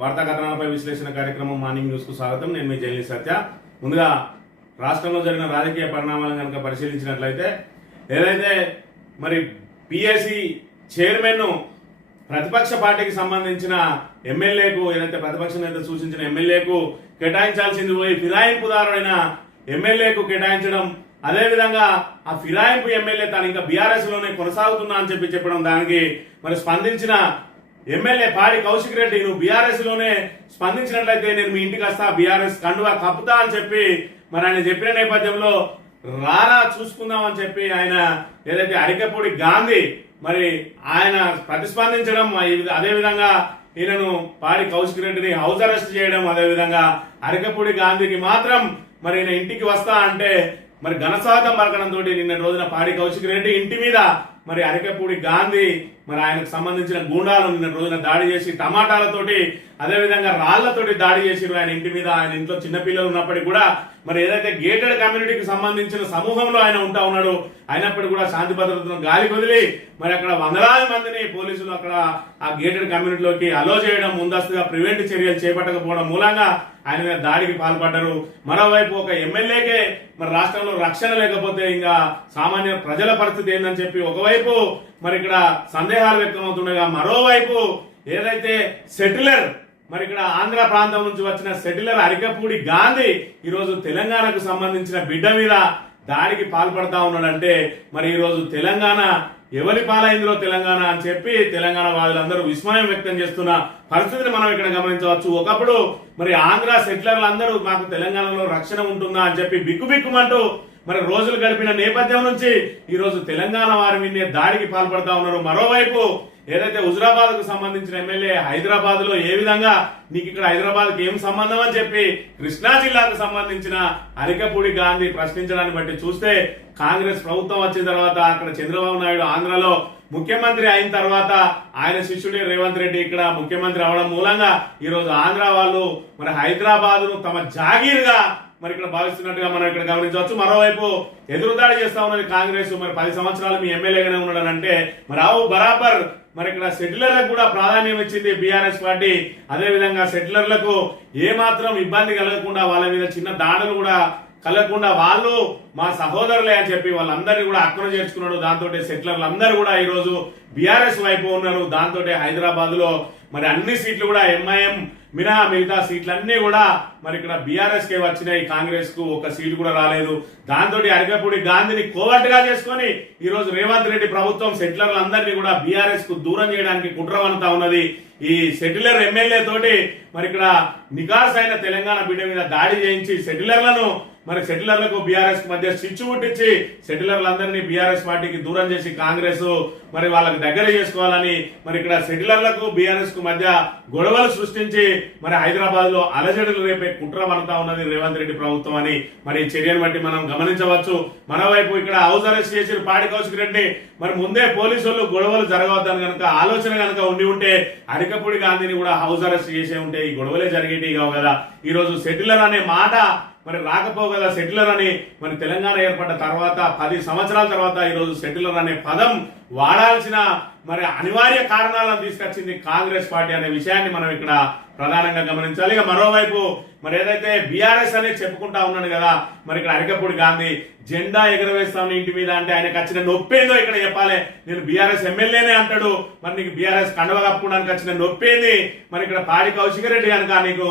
వార్తా కథనాలపై విశ్లేషణ కార్యక్రమం మార్నింగ్ న్యూస్ కు స్వాగతం. నేను మీ జైలి సత్య. ముందుగా రాష్ట్రంలో జరిగిన రాజకీయ పరిణామాలను కనుక పరిశీలించినట్లయితే ఏదైతే మరి పిఎస్సి చైర్మన్ ప్రతిపక్ష పార్టీకి సంబంధించిన ఎమ్మెల్యేకు ఏదైతే ప్రతిపక్ష నేత సూచించిన ఎమ్మెల్యేకు కేటాయించాల్సింది పోయి ఫిరాయింపుదారుడైన ఎమ్మెల్యేకు కేటాయించడం, అదేవిధంగా ఆ ఫిరాయింపు ఎమ్మెల్యే తాను ఇంకా బీఆర్ఎస్ లోనే కొనసాగుతున్నా అని చెప్పడం, దానికి మరి స్పందించిన ఎమ్మెల్యే పాడి కౌశిక్ రెడ్డి, నువ్వు బీఆర్ఎస్ లోనే స్పందించినట్లయితే నేను మీ ఇంటికి వస్తా, బీఆర్ఎస్ కండువా కప్పుతా అని చెప్పి మరి ఆయన చెప్పిన నేపథ్యంలో రారా చూసుకుందాం అని చెప్పి ఆయన ఏదైతే అరికపూడి గాంధీ మరి ఆయన ప్రతిస్పందించడం, అదేవిధంగా ఈయనను పాడి కౌశిక్ రెడ్డిని హౌస్ అరెస్ట్ చేయడం, అదేవిధంగా అరికపూడి గాంధీకి మాత్రం మరి ఈయన ఇంటికి వస్తా అంటే మరి ఘనస్వాగతం పలకడంతో నిన్న రోజున పాడి కౌశిక్ రెడ్డి ఇంటి మీద మరి అరికపూడి గాంధీ మరి ఆయనకు సంబంధించిన గూండాలు నిన్న రోజున దాడి చేసి టమాటాలతోటి అదేవిధంగా రాళ్లతోటి దాడి చేసిరు ఆయన ఇంటి మీద. ఆయన ఇంట్లో చిన్నపిల్లలు ఉన్నప్పటికీ కూడా మరి ఏదైతే గేటెడ్ కమ్యూనిటీకి సంబంధించిన సమూహంలో ఆయన ఉంటా ఉన్నాడు, అయినప్పటికీ కూడా శాంతి భద్రతను గాలి వదిలి మరి అక్కడ వందలాది మందిని పోలీసులు అక్కడ ఆ గేటెడ్ కమ్యూనిటీలోకి అలో చేయడం, ముందస్తుగా ప్రివెంట్ చర్యలు చేపట్టకపోవడం మూలంగా ఆయన మీద దాడికి పాల్పడ్డారు. మరోవైపు ఒక ఎమ్మెల్యేకే మరి రాష్ట్రంలో రక్షణ లేకపోతే ఇంకా సామాన్య ప్రజల పరిస్థితి ఏందని చెప్పి ఒకవైపు మరి ఇక్కడ సందేహాలు వ్యక్తమవుతుండగా, మరోవైపు ఏదైతే సెటిలర్ మరి ఇక్కడ ఆంధ్ర ప్రాంతం నుంచి వచ్చిన సెటిలర్ అరికపూడి గాంధీ ఈరోజు తెలంగాణకు సంబంధించిన బిడ్డ మీద దాడికి పాల్పడతా ఉన్నాడంటే మరి ఈరోజు తెలంగాణ ఎవరి పాలైందిలో తెలంగాణ అని చెప్పి తెలంగాణ వాదులందరూ విస్మయం వ్యక్తం చేస్తున్న పరిస్థితిని మనం ఇక్కడ గమనించవచ్చు. ఒకప్పుడు మరి ఆంధ్ర సెటిలర్లు అందరూ మాకు తెలంగాణలో రక్షణ ఉంటుందా అని చెప్పి బిక్కుబిక్కుమంటూ మరి రోజులు గడిపిన నేపథ్యం నుంచి ఈ రోజు తెలంగాణ వారి మీద దాడికి పాల్పడతా ఉన్నారు. మరోవైపు ఏదైతే హుజురాబాద్ కు సంబంధించిన ఎమ్మెల్యే హైదరాబాద్ లో ఏ విధంగా నీకు ఇక్కడ హైదరాబాద్ కి ఏం సంబంధం అని చెప్పి కృష్ణా జిల్లాకు సంబంధించిన అరికపూడి గాంధీ ప్రశ్నించడాన్ని బట్టి చూస్తే కాంగ్రెస్ ప్రభుత్వం వచ్చిన తర్వాత అక్కడ చంద్రబాబు నాయుడు ఆంధ్రలో ముఖ్యమంత్రి అయిన తర్వాత ఆయన శిష్యుడి రేవంత్ రెడ్డి ఇక్కడ ముఖ్యమంత్రి అవడం మూలంగా ఈ రోజు ఆంధ్ర వాళ్ళు మరి హైదరాబాద్ ను తమ జాగీర్గా మరి ఇక్కడ భావిస్తున్నట్టుగా మనం ఇక్కడ గమనించవచ్చు. మరోవైపు ఎదురుదాడి చేస్తా ఉన్నది కాంగ్రెస్. మరి 10 సంవత్సరాలు మీ ఎమ్మెల్యేగానే ఉన్నాడనంటే మరి ఆవు బరాబర్ మరి ఇక్కడ సెటిలర్లకు కూడా ప్రాధాన్యం ఇచ్చింది బీఆర్ఎస్ పార్టీ. అదేవిధంగా సెటిలర్లకు ఏమాత్రం ఇబ్బంది కలగకుండా వాళ్ళ మీద చిన్న దాడులు కూడా కలగకుండా వాళ్ళు మా సహోదరులే అని చెప్పి వాళ్ళందరినీ కూడా అక్కున చేర్చుకున్నాడు. దాంతో సెటిలర్లు అందరూ కూడా ఈ రోజు బీఆర్ఎస్ వైపు ఉన్నారు. దాంతో హైదరాబాద్ లో మరి అన్ని సీట్లు కూడా ఎంఐఎం మినహా మిగతా సీట్లన్నీ కూడా మరి ఇక్కడ బీఆర్ఎస్ కే వచ్చినాయి. కాంగ్రెస్ కు ఒక సీటు కూడా రాలేదు. దాంతో అరికపూడి గాంధీని కోవర్ట్ గా చేసుకుని ఈ రోజు రేవంత్ రెడ్డి ప్రభుత్వం సెటిలర్లందరినీ కూడా బీఆర్ఎస్ కు దూరం చేయడానికి కుట్రవంతా ఉన్నది. ఈ సెటిలర్ ఎమ్మెల్యే తోటి మరి ఇక్కడ నికాస్ అయిన తెలంగాణ బిడ్డ మీద దాడి చేయించి సెటిలర్లకు బీఆర్ఎస్ మధ్య స్విచ్ పుట్టించి సెటిలర్లందరినీ బీఆర్ఎస్ పార్టీకి దూరం చేసి కాంగ్రెస్ మరి వాళ్ళకి దగ్గర చేసుకోవాలని మరి ఇక్కడ సెటిలర్లకు బీఆర్ఎస్ కు మధ్య గొడవలు సృష్టించి మరి హైదరాబాద్ లో అలజడులు రేపే కుట్ర వనతా ఉన్నది రేవంత్ రెడ్డి ప్రభుత్వం అని మరి చర్యను బట్టి మనం గమనించవచ్చు. మరోవైపు ఇక్కడ హౌస్ అరెస్ట్ చేసిన పాడి కౌశిక్ రెడ్డి మరి ముందే పోలీసులు గొడవలు జరగవద్దని కనుక ఆలోచన కనుక ఉంటే అరికపూడి గాంధీని కూడా హౌస్ అరెస్ట్ చేసే ఉంటే ఈ గొడవలే జరిగేటివి కావు కదా. ఈ రోజు సెటిలర్ అనే మాట మరి రాకపోవు కదా. సెటిలర్ అని మరి తెలంగాణ ఏర్పడ్డ తర్వాత 10 సంవత్సరాల తర్వాత ఈ రోజు సెటిలర్ అనే పదం వాడాల్సిన మరి అనివార్య కారణాలను తీసుకొచ్చింది కాంగ్రెస్ పార్టీ అనే విషయాన్ని మనం ఇక్కడ ప్రధానంగా గమనించాలి. ఇక మరోవైపు మరి ఏదైతే బీఆర్ఎస్ అనేది చెప్పుకుంటా ఉన్నాడు కదా, మరి ఇక్కడ అరికపూడి గాంధీ జెండా ఎగరవేస్తాను ఇంటి మీద అంటే ఆయనకు వచ్చిన నొప్పేందో ఇక్కడ చెప్పాలి. నేను బీఆర్ఎస్ ఎమ్మెల్యేనే అంటాడు, మరి నీకు బీఆర్ఎస్ కండవ కప్పుకోవడానికి వచ్చిన నొప్పేంది? మరి ఇక్కడ పాడి కౌశిక్ రెడ్డి కనుక నీకు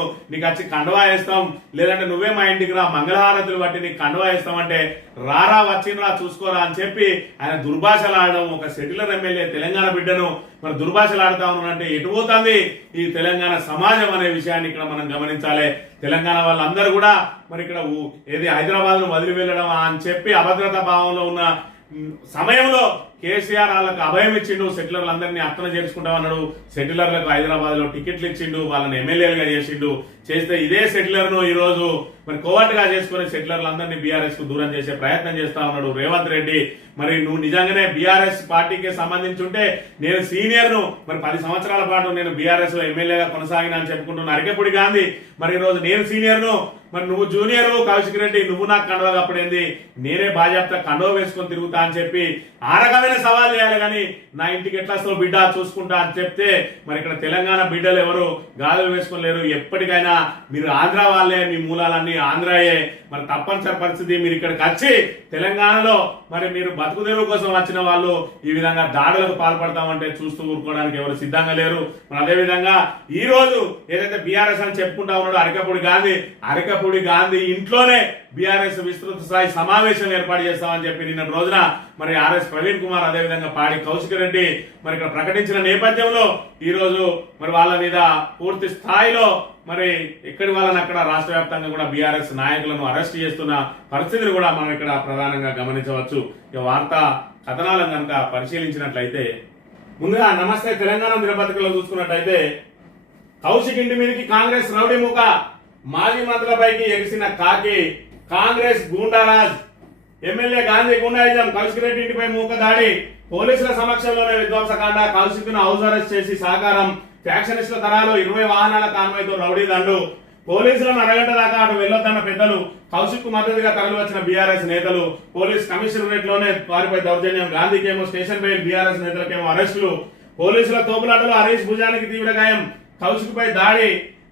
వచ్చి కండవా వేస్తాం, లేదంటే నువ్వే మా ఇంటికి రా మంగళహారతులు బట్టి నీకు కండవా వేస్తామంటే రారా వచ్చినరా చూసుకోరా అని చెప్పి ఆయన దుర్భాషలాడడం, ఒక సెటిలర్ ఎమ్మెల్యే తెలంగాణ బిడ్డను మరి దుర్భాషలాడుతా ఉన్నాడంటే ఎటు పోతుంది ఈ తెలంగాణ సమాజం అనే విషయాన్ని ఇక్కడ మనం గమనించాలి. తెలంగాణ వాళ్ళందరూ కూడా మరి ఇక్కడ ఏది హైదరాబాద్ ను వదిలి వెళ్ళడం అని చెప్పి అభద్రతా భావంలో ఉన్న సమయంలో కేసీఆర్ వాళ్ళకు అభయం ఇచ్చిండు, సెటిలర్లందరినీ అర్థన చేర్చుకుంటామన్నాడు. సెటిలర్లకు హైదరాబాద్ లో టికెట్లు ఇచ్చిండు, వాళ్ళని ఎమ్మెల్యేలుగా చేసిండు. చేస్తే ఇదే సెటిలర్ ను ఈ రోజు మరి కోవర్ట్ గా చేసుకుని సెటిలర్లందరినీ బీఆర్ఎస్ కు దూరం చేసే ప్రయత్నం చేస్తా ఉన్నాడు రేవంత్ రెడ్డి. మరి నువ్వు నిజంగానే బీఆర్ఎస్ పార్టీకి సంబంధించి ఉంటే నేను సీనియర్ ను మరి 10 సంవత్సరాల పాటు నేను బీఆర్ఎస్ లో ఎమ్మెల్యేగా కొనసాగినా అని చెప్పుకుంటున్న అరికపూడి గాంధీ మరి ఈ రోజు నేను సీనియర్ ను మరి నువ్వు జూనియర్ కౌశిక్ రెడ్డి, నువ్వు నాకు కండవ కప్పుడేంది, నేనే బాధ్యత కండవ వేసుకొని తిరుగుతా అని చెప్పి ఆ రకమైన సవాల్ చేయాలి. కానీ నా ఇంటికి ఎట్లా వస్తావు బిడ్డ చూసుకుంటా అని చెప్తే మరి ఇక్కడ తెలంగాణ బిడ్డలు ఎవరు గాజులు వేసుకోలేరు. ఎప్పటికైనా మీరు ఆంధ్ర వాళ్ళే, మీ మూలాలన్నీ ఆంధ్రాయే. మరి తప్పనిసరి పరిస్థితి మీరు ఇక్కడికి వచ్చి తెలంగాణలో మరి మీరు బతుకు తెరువు కోసం వచ్చిన వాళ్ళు ఈ విధంగా దాడులకు పాల్పడతామంటే చూస్తూ ఊరుకోవడానికి ఎవరు సిద్ధంగా లేరు. మరి అదేవిధంగా ఈ రోజు ఏదైతే బీఆర్ఎస్ అని చెప్పుకుంటా ఉన్నాడో అరకపూడి గాంధీ ఇంట్లోనే బీఆర్ఎస్ విస్తృత స్థాయి సమావేశం ఏర్పాటు చేస్తామని చెప్పి నిన్న రోజున మరి ఆర్ఎస్ ప్రవీణ్ కుమార్ అదేవిధంగా పాడి కౌశిక్ రెడ్డి మరి ఇక్కడ ప్రకటించిన నేపథ్యంలో ఈ రోజు మరి వాళ్ళ మీద పూర్తి స్థాయిలో మరి ఎక్కడి వాళ్ళని అక్కడ రాష్ట్ర వ్యాప్తంగా కూడా బీఆర్ఎస్ నాయకులను అరెస్ట్ చేస్తున్న పరిస్థితిని కూడా మనం ఇక్కడ ప్రధానంగా గమనించవచ్చు. ఈ వార్తా కథనాలను కనుక పరిశీలించినట్లయితే ముందుగా నమస్తే తెలంగాణ దినపత్రికలో చూసుకున్నట్లయితే కౌశిక్ ఇంటి మీదకి కాంగ్రెస్ రౌడీ ముఖ, మాజీ మంత్రులపైకి ఎగిసిన కాకి, కాంగ్రెస్ గూండారాజ్, ఎమ్మెల్యే గాంధీ గుండాయిజం, కౌశిక్ రెడ్డి ఇంటిపై మూక దాడి, పోలీసుల సమక్షంలోనే విధ్వంసకాండ, కౌశిక్ ను హౌస్ అరెస్ట్ చేసి సహకారం, ఫ్యాక్షనిస్టుల తరాలు 20 వాహనాల కాన్వాయ్తో రౌడీ దండు, పోలీసులను అరగంట దాకా అటు వెళ్లొద్దన్న పెద్దలు, కౌశిక్ కు మద్దతుగా తరలి వచ్చిన బీఆర్ఎస్ నేతలు, పోలీస్ కమిషనరేట్ లోనే వారిపై దౌర్జన్యం, గాంధీకేమో స్టేషన్ పై బీఆర్ఎస్ నేతలకేమో అరెస్టులు, పోలీసుల తోపులాటలో హరీష్ భుజానికి తీవ్ర గాయం, కౌశిక్ పై దాడి,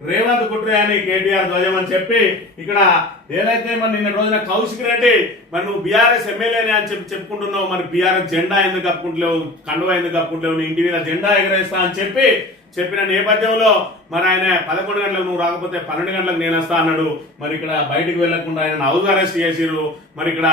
రేవంత్ కుట్రే అని కేటీఆర్ ధ్వజం అని చెప్పి ఇక్కడ ఏదైతే మరి నిన్న రోజున కౌశిక్ రెడ్డి మరి నువ్వు బీఆర్ఎస్ ఎమ్మెల్యేనే అని చెప్పుకుంటున్నావు, మరి బీఆర్ఎస్ జెండా ఎందుకు కప్పుకుంటలేవు, కండువా ఎందుకు కప్పుకుంటలేవు, నీ ఇంటి మీద జెండా ఎగరేస్తా అని చెప్పిన నేపథ్యంలో మరి ఆయన 11 గంటలకు నువ్వు రాకపోతే 12 గంటలకు నేను వస్తా అన్నాడు. మరి ఇక్కడ బయటకు వెళ్లకుండా ఆయన హౌస్ అరెస్ట్ చేసిరు. మరి ఇక్కడ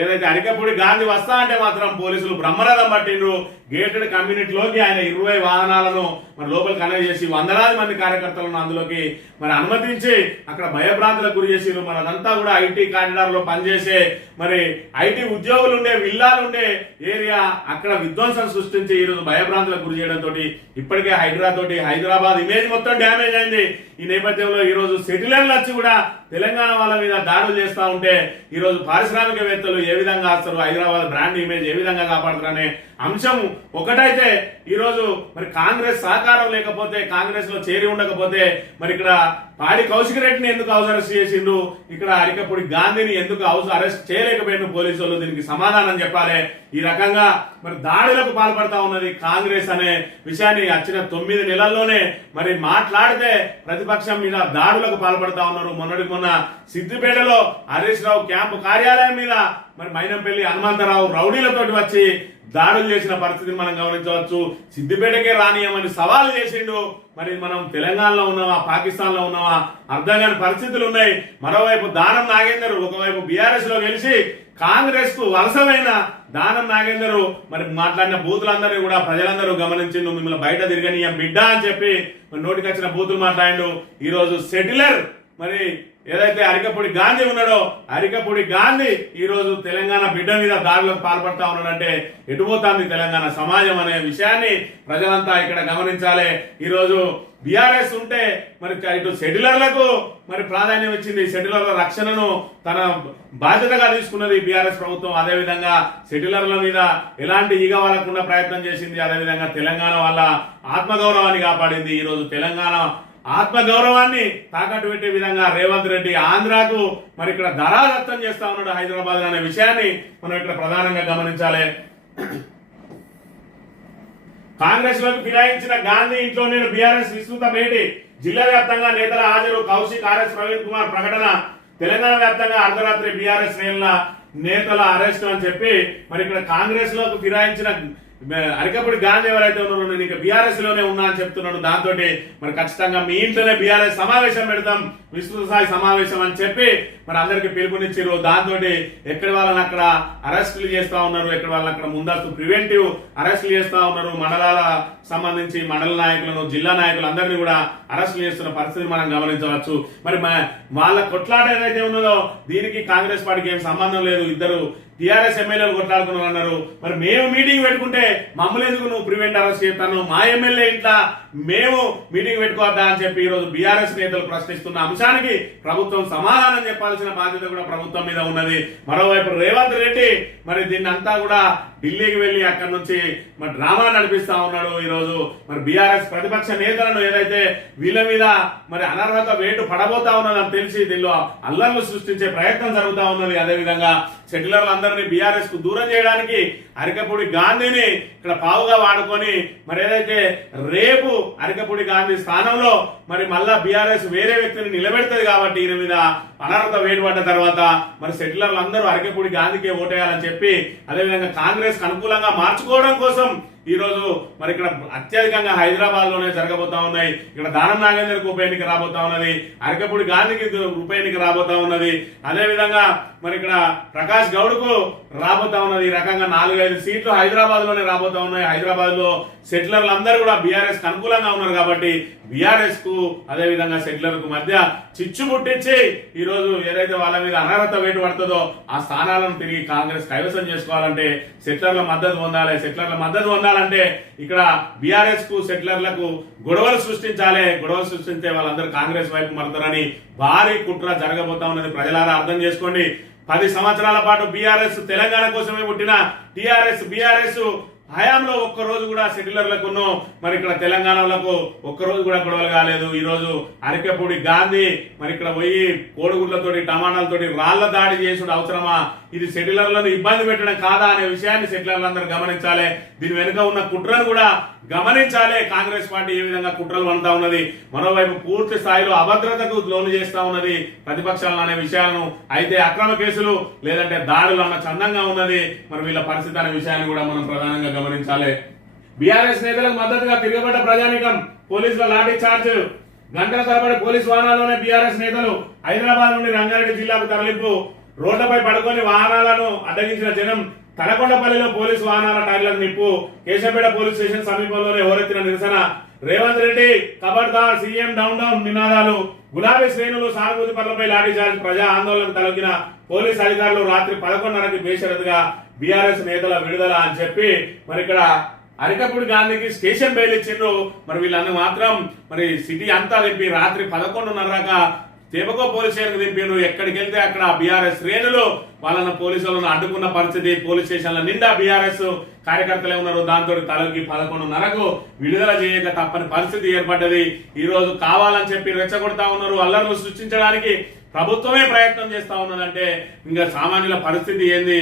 ఏదైతే అరికపూడి గాంధీ వస్తా అంటే మాత్రం పోలీసులు బ్రహ్మరథం పట్టిండ్రు. గేటెడ్ కమ్యూనిటీలోకి ఆయన 20 వాహనాలను మరి లోపలికి కనెక్ట్ చేసి వందలాది మంది కార్యకర్తలను అందులోకి మరి అనుమతించి అక్కడ భయభ్రాంతులకు గురి చేసిరు. మరి అదంతా కూడా ఐటీ కారిడార్ లో పనిచేసే మరి ఐటీ ఉద్యోగులు ఉండే విల్లాలు ఉండే ఏరియా, అక్కడ విధ్వంసం సృష్టించి ఈ రోజు భయభ్రాంతులకు గురి చేయడంతో ఇప్పటికే హైదరాబాద్ ఇమేజ్ మొత్తం డ్యామేజ్ అయింది. ఈ నేపథ్యంలో ఈ రోజు సెటిలర్లు వచ్చి కూడా తెలంగాణ వాళ్ళ మీద దాడులు చేస్తా ఉంటే ఈ రోజు పారిశ్రామికవేత్తలు ఏ విధంగా వస్తారు, హైదరాబాద్ బ్రాండ్ ఇమేజ్ ఏ విధంగా కాపాడుతారనే అంశం ఒకటైతే ఈ రోజు మరి కాంగ్రెస్ సహకారం లేకపోతే, కాంగ్రెస్ లో చేరి ఉండకపోతే మరి ఇక్కడ పాడి కౌశిక్ రెడ్డిని ఎందుకు హౌస్ అరెస్ట్ చేసిండ్రు, ఇక్కడ అరికపూడి గాంధీని ఎందుకు హౌస్ అరెస్ట్ చేయలేకపోయిన పోలీసు వాళ్ళు దీనికి సమాధానం చెప్పాలి. ఈ రకంగా మరి దాడులకు పాల్పడతా ఉన్నది కాంగ్రెస్ అనే విషయాన్ని వచ్చిన 9 నెలల్లోనే మరి మాట్లాడితే ప్రతిపక్షం మీద దాడులకు పాల్పడతా ఉన్నారు. మొన్న సిద్దిపేటలో హరీష్ రావు క్యాంపు కార్యాలయం మీద మరి మైనంపల్లి హనుమంతరావు రౌడీలతోటి వచ్చి దాడులు చేసిన పరిస్థితిని మనం గమనించవచ్చు. సిద్దిపేటకే రానియమని సవాల్ చేసిండు. మరి మనం తెలంగాణలో ఉన్నావా, పాకిస్తాన్ లో ఉన్నావా అర్థం కాని పరిస్థితులు ఉన్నాయి. మరోవైపు దానం నాగేందర్ ఒకవైపు బీఆర్ఎస్ లో గెలిచి కాంగ్రెస్ కు వలసమైన దానం నాగేందర్ మరి మాట్లాడిన బూతులందరినీ కూడా ప్రజలందరూ గమనించిండు. మిమ్మల్ని బయట తిరగనీయం బిడ్డ అని చెప్పి మరి నోటికి వచ్చిన బూతులు మాట్లాడిండు. ఈ రోజు సెటిలర్ మరి ఏదైతే అరికపూడి గాంధీ ఉన్నాడో, అరికపూడి గాంధీ ఈ రోజు తెలంగాణ బిడ్డ మీద దాడులకు పాల్పడతా ఉన్నాడంటే ఎటుపోతాంది తెలంగాణ సమాజం అనే విషయాన్ని ప్రజలంతా ఇక్కడ గమనించాలి. ఈ రోజు బీఆర్ఎస్ ఉంటే మరి ఇటు సెటిలర్లకు మరి ప్రాధాన్యం ఇచ్చింది, సెటిలర్ల రక్షణను తన బాధ్యతగా తీసుకున్నది బీఆర్ఎస్ ప్రభుత్వం. అదేవిధంగా సెటిలర్ల మీద ఎలాంటి ఈగ వాలకుండా ప్రయత్నం చేసింది. అదేవిధంగా తెలంగాణ వాళ్ళ ఆత్మగౌరవాన్ని కాపాడింది. ఈ రోజు తెలంగాణ ఆత్మగౌరవాన్ని తాకట్టు పెట్టే విధంగా రేవంత్ రెడ్డి ఆంధ్రాకు మరి ఇక్కడ ధరాదత్తం చేస్తా ఉన్నాడు హైదరాబాద్ అనే విషయాన్ని మనం ఇక్కడ ప్రధానంగా గమనించాలి. కాంగ్రెస్ లోకి ఫిరాయించిన గాంధీ ఇంట్లో నేను బీఆర్ఎస్ విస్తృత భేటీ, జిల్లా వ్యాప్తంగా నేతల హాజరు, కౌశిక్ ఆర్ఎస్ ప్రవీణ్ కుమార్ ప్రకటన, తెలంగాణ వ్యాప్తంగా అర్ధరాత్రి బీఆర్ఎస్ నేతల అరెస్ట్ అని చెప్పి మరి ఇక్కడ కాంగ్రెస్ లోకి ఫిరాయించిన అరికపూడి గాంధీ ఎవరైతే ఉన్నారో నేను ఇక బీఆర్ఎస్ లోనే ఉన్నా అని చెప్తున్నాడు. దాంతో మరి ఖచ్చితంగా మీ ఇంట్లోనే బీఆర్ఎస్ సమావేశం పెడతాం, విస్తృత స్థాయి సమావేశం అని చెప్పి మరి అందరికి పిలుపునిచ్చారు. దాంతో ఎక్కడి వాళ్ళని అక్కడ అరెస్టులు చేస్తా ఉన్నారు, ఎక్కడి వాళ్ళని అక్కడ ముందస్తు ప్రివెంటివ్ అరెస్టులు చేస్తా ఉన్నారు. మండలాల సంబంధించి మండల నాయకులను, జిల్లా నాయకులు అందరినీ కూడా అరెస్టులు చేస్తున్న పరిస్థితిని మనం గమనించవచ్చు. మరి వాళ్ళ కొట్లాట ఏదైతే ఉన్నదో దీనికి కాంగ్రెస్ పార్టీకి ఏం సంబంధం లేదు. ఇద్దరు టీఆర్ఎస్ ఎమ్మెల్యేలు కొట్లాడుకున్నారు అన్నారు. మరి మేము మీటింగ్ పెట్టుకుంటే మమ్మల్ని ఎందుకు నువ్వు ప్రివెంట్ అరెస్ట్ చేస్తాను, మా ఎమ్మెల్యే ఇంట్లో మేము మీటింగ్ పెట్టుకోవద్దా అని చెప్పి ఈరోజు బీఆర్ఎస్ నేతలు ప్రశ్నిస్తున్న అంశానికి ప్రభుత్వం సమాధానం చెప్పాల్సిన బాధ్యత కూడా ప్రభుత్వం మీద ఉన్నది. మరోవైపు రేవంత్ రెడ్డి మరి దీన్ని అంతా కూడా ఢిల్లీకి వెళ్లి అక్కడి నుంచి మరి డ్రామా నడిపిస్తా ఉన్నాడు. ఈరోజు మరి బీఆర్ఎస్ ప్రతిపక్ష నేతలను ఏదైతే వీళ్ళ మీద మరి అనర్హత వేటు పడబోతా ఉన్నదని తెలిసి దీనిలో అల్లర్లు సృష్టించే ప్రయత్నం జరుగుతా ఉన్నది. అదేవిధంగా సెటిలర్లందరినీ బీఆర్ఎస్ కు దూరం చేయడానికి అరికపూడి గాంధీని ఇక్కడ పావుగా వాడుకొని మరి ఏదైతే రేపు అరికపూడి గాంధీ స్థానంలో మరి మళ్ళా బీఆర్ఎస్ వేరే వ్యక్తిని నిలబెడుతుంది కాబట్టి ఈయన మీద అనర్హత వేటు పడ్డ తర్వాత మరి సెటిలర్లు అందరూ అరికపూడి గాంధీకే ఓటేయాలని చెప్పి అదేవిధంగా కాంగ్రెస్ కు అనుకూలంగా మార్చుకోవడం కోసం ఈ రోజు మరి ఇక్కడ అత్యధికంగా హైదరాబాద్ లోనే జరగబోతా ఉన్నాయి. ఇక్కడ దానం నాగేందర్కి ఉప ఎన్నిక రాబోతా ఉన్నది, అరకపూడి గాంధీకి ఉప ఎన్నిక రాబోతా ఉన్నది, అదే విధంగా మరి ఇక్కడ ప్రకాష్ గౌడ్ కు రాబోతా ఉన్నది. ఈ రకంగా 4-5 సీట్లు హైదరాబాద్ లోనే రాబోతా ఉన్నాయి. హైదరాబాద్ లో సెటిలర్లు అందరూ కూడా బీఆర్ఎస్ కు అనుకూలంగా ఉన్నారు కాబట్టి బీఆర్ఎస్ కు అదే విధంగా సెటిలర్ కు మధ్య చిచ్చు పుట్టించి ఈ రోజు ఏదైతే వాళ్ళ మీద అనర్హత వేటు పడుతుందో ఆ స్థానాలను తిరిగి కాంగ్రెస్ కైవసం చేసుకోవాలంటే సెటిలర్ల మద్దతు పొందాలి. సెటిలర్ల మద్దతు పొందాలంటే ఇక్కడ బీఆర్ఎస్ కు సెటిలర్లకు గొడవలు సృష్టించాలి. గొడవలు సృష్టించే వాళ్ళందరూ కాంగ్రెస్ వైపు మడతారని భారీ కుట్ర జరగబోతా ఉన్నది. ప్రజలారా అర్థం చేసుకోండి. 10 సంవత్సరాల పాటు బీఆర్ఎస్ తెలంగాణ కోసమే పుట్టిన టీఆర్ఎస్ బీఆర్ఎస్ హయాంలో ఒక్కరోజు కూడా సెటిలర్లకు మరి ఇక్కడ తెలంగాణలకు ఒక్కరోజు కూడా గొడవలు కాలేదు. ఈ రోజు అరికపూడి గాంధీ మరి ఇక్కడ పోయి కోడిగుడ్లతోటి టమాటాలతోటి రాళ్ల దాడి చేసుడు అవసరమా? ఇది సెటిలర్లను ఇబ్బంది పెట్టడం కాదా అనే విషయాన్ని సెటిలర్లందరూ గమనించాలి. దీని వెనుక ఉన్న కుట్రను కూడా గమనించాలి. కాంగ్రెస్ పార్టీ ఏ విధంగా కుట్రలు పడుతా ఉన్నది, మరోవైపు పూర్తి స్థాయిలో అభద్రతకు లోను చేస్తా ఉన్నది ప్రతిపక్షాలను అనే విషయాలను, అయితే అక్రమ కేసులు లేదంటే దాడులు అన్న చందంగా ఉన్నది. మరి వీళ్ళ పరిస్థితి అనే విషయాన్ని కూడా మనం ప్రధానంగా గమనించాలి. బీఆర్ఎస్ నేతలకు మద్దతుగా తిరగబడ్డ ప్రజానీకం, పోలీసుల లాఠీ చార్జ్, గంటల తరబడి పోలీసు వాహనాల్లోనే బీఆర్ఎస్ నేతలు హైదరాబాద్ నుండి రంగారెడ్డి జిల్లాకు తరలింపు, రోడ్లపై పడుకొని వాహనాలను అడ్డగించిన జనం, తలకొండపల్లిలో పోలీసు వాహనాల టైర్లకు నిప్పు, కేశంపేట పోలీస్ స్టేషన్ సమీపంలోనే హోరెత్తిన నిరసన, రేవంత్ రెడ్డి ఖబర్దార్ సీఎం డౌన్ డౌన్ నినాదాలు, గులాబీ శ్రేణులు సానుభూతి పనులపై లాఠీ చార్జ్, ప్రజా ఆందోళనకు తలొగ్గిన పోలీస్ అధికారులు, రాత్రి 11:30కి బేషరతుగా బీఆర్ఎస్ నేతల విడుదల అని చెప్పి మరి ఇక్కడ అరికపూడి గాంధీకి స్టేషన్ బెయిల్ ఇచ్చిండ్రు. మరి వీళ్ళని మాత్రం మరి సిటీ అంతా దింపి రాత్రి 11:30 చేపకో పోలీస్ స్టేషన్ దింపిండ్రు. ఎక్కడికి వెళ్తే అక్కడ బీఆర్ఎస్ శ్రేణులు వాళ్ళను పోలీసులను అడ్డుకున్న పరిస్థితి. పోలీస్ స్టేషన్ల నిండా బీఆర్ఎస్ కార్యకర్తలే ఉన్నారు. దాంతో తలకి 11:30కు విడుదల చేయక తప్పని పరిస్థితి ఏర్పడ్డది. ఈ రోజు కావాలని చెప్పి రెచ్చగొడతా ఉన్నారు. అల్లర్లు సృష్టించడానికి ప్రభుత్వమే ప్రయత్నం చేస్తా ఉన్నదంటే ఇంకా సామాన్యుల పరిస్థితి ఏంది?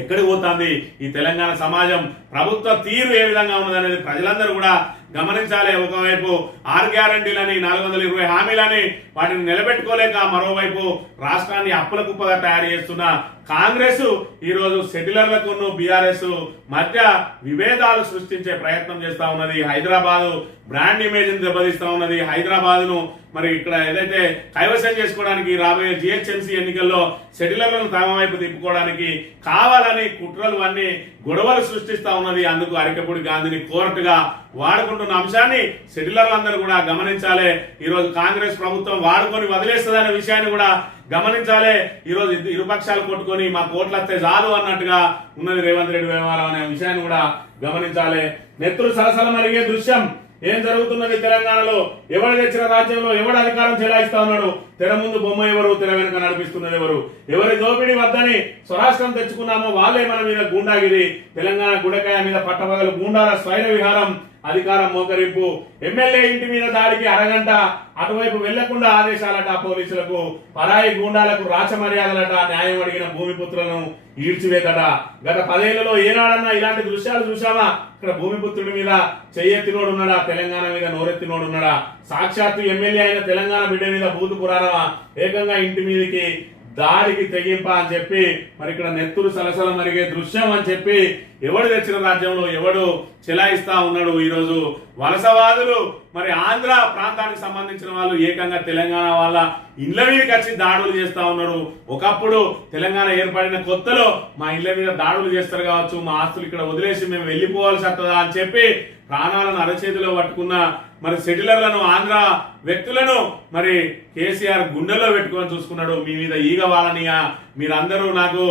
ఎక్కడికి పోతుంది ఈ తెలంగాణ సమాజం? ప్రభుత్వ తీరు ఏ విధంగా ఉన్నదనేది ప్రజలందరూ కూడా గమనించాలి. ఒకవైపు 6 గ్యారంటీలని 420 హామీలని వాటిని నిలబెట్టుకోలేక మరోవైపు రాష్ట్రాన్ని అప్పుల కుప్పగా తయారు చేస్తున్న కాంగ్రెస్ ఈ రోజు సెటిలర్లకు బీఆర్ఎస్ మధ్య విభేదాలు సృష్టించే ప్రయత్నం చేస్తా ఉన్నది. హైదరాబాద్ బ్రాండ్ ఇమేజ్ ని దెబ్బతీస్తా ఉన్నది. హైదరాబాద్ ను మరి ఇక్కడ ఏదైతే కైవసం చేసుకోవడానికి రాబోయే జిహెచ్ఎంసీ ఎన్నికల్లో సెటిలర్లను తమ వైపు తిప్పుకోవడానికి కావాలని కుట్రలు అన్ని గొడవలు సృష్టిస్తా ఉన్నది. అందుకు అరికపూడి గాంధీని కోర్టుగా వాడుకుంటున్న అంశాన్ని సెటిలర్లందరూ కూడా గమనించాలి. ఈ రోజు కాంగ్రెస్ ప్రభుత్వం వాడుకొని వదిలేస్తుందనే విషయాన్ని కూడా గమనించాలి. ఈ రోజు ఇరుపక్షాలు కొట్టుకొని మా కోట్లు వస్తే చాలు అన్నట్టుగా ఉన్నది రేవంత్ రెడ్డి వ్యవహారం అనే విషయాన్ని కూడా గమనించాలి. నెత్తురు సలసల మరిగే దృశ్యం ఏం జరుగుతున్నది తెలంగాణలో? ఎవరు తెచ్చిన రాజ్యంలో ఎవడు అధికారం చెలాయిస్తా ఉన్నాడు? తెర ముందు బొమ్మ ఎవరు, తెర వెనుక నడిపిస్తున్నది ఎవరు? ఎవరి దోపిడీ వద్దని స్వరాష్ట్రం తెచ్చుకున్నామో వాళ్ళే మన మీద గూండాగిరి. తెలంగాణ గుడకాయ మీద పట్టపగలు గూండాల స్వైర విహారం, అధికారం మోకరింపు, ఎమ్మెల్యే ఇంటి మీద దాడికి అరగంట అటువైపు వెళ్లకుండా ఆదేశాలట పోలీసులకు, పరాయి గూండాలకు రాచ మర్యాదలట, న్యాయం అడిగిన భూమిపుత్రులను ఈడ్చివేతట. గత 10 ఏళ్లలో ఏనాడన్నా ఇలాంటి దృశ్యాలు చూసామా? ఇక్కడ భూమిపుత్రుడి మీద చెయ్యెత్తినోడున్నాడా? తెలంగాణ మీద నోరెత్తినోడున్నాడా? సాక్షాత్తు ఎమ్మెల్యే అయిన తెలంగాణ బిడ్డ మీద బూతు పురాణమా? ఏకంగా ఇంటి మీదకి దాడికి తెగింప అని చెప్పి మరి ఇక్కడ నెత్తురు సలసల మరిగే దృశ్యం అని చెప్పి ఎవడు తెచ్చిన రాజ్యంలో ఎవడు చెలాయిస్తా ఉన్నాడు? ఈ రోజు వలసవాదులు మరి ఆంధ్ర ప్రాంతానికి సంబంధించిన వాళ్ళు ఏకంగా తెలంగాణ వాళ్ళ ఇళ్ల మీదకి వచ్చి దాడులు చేస్తా ఉన్నారు. ఒకప్పుడు తెలంగాణ ఏర్పడిన కొత్తలో మా ఇళ్ల మీద దాడులు చేస్తారు కావచ్చు, మా ఆస్తులు ఇక్కడ వదిలేసి మేము వెళ్ళిపోవాల్సి వస్తుందా అని చెప్పి ప్రాణాలను అరచేతిలో పట్టుకున్న మరి సెటిలర్లను ఆంధ్ర వ్యక్తులను మరి కేసీఆర్ గుండెల్లో పెట్టుకొని చూసుకున్నాడు. మీ మీద ఈగ వాలనియా, మీరందరూ నాకు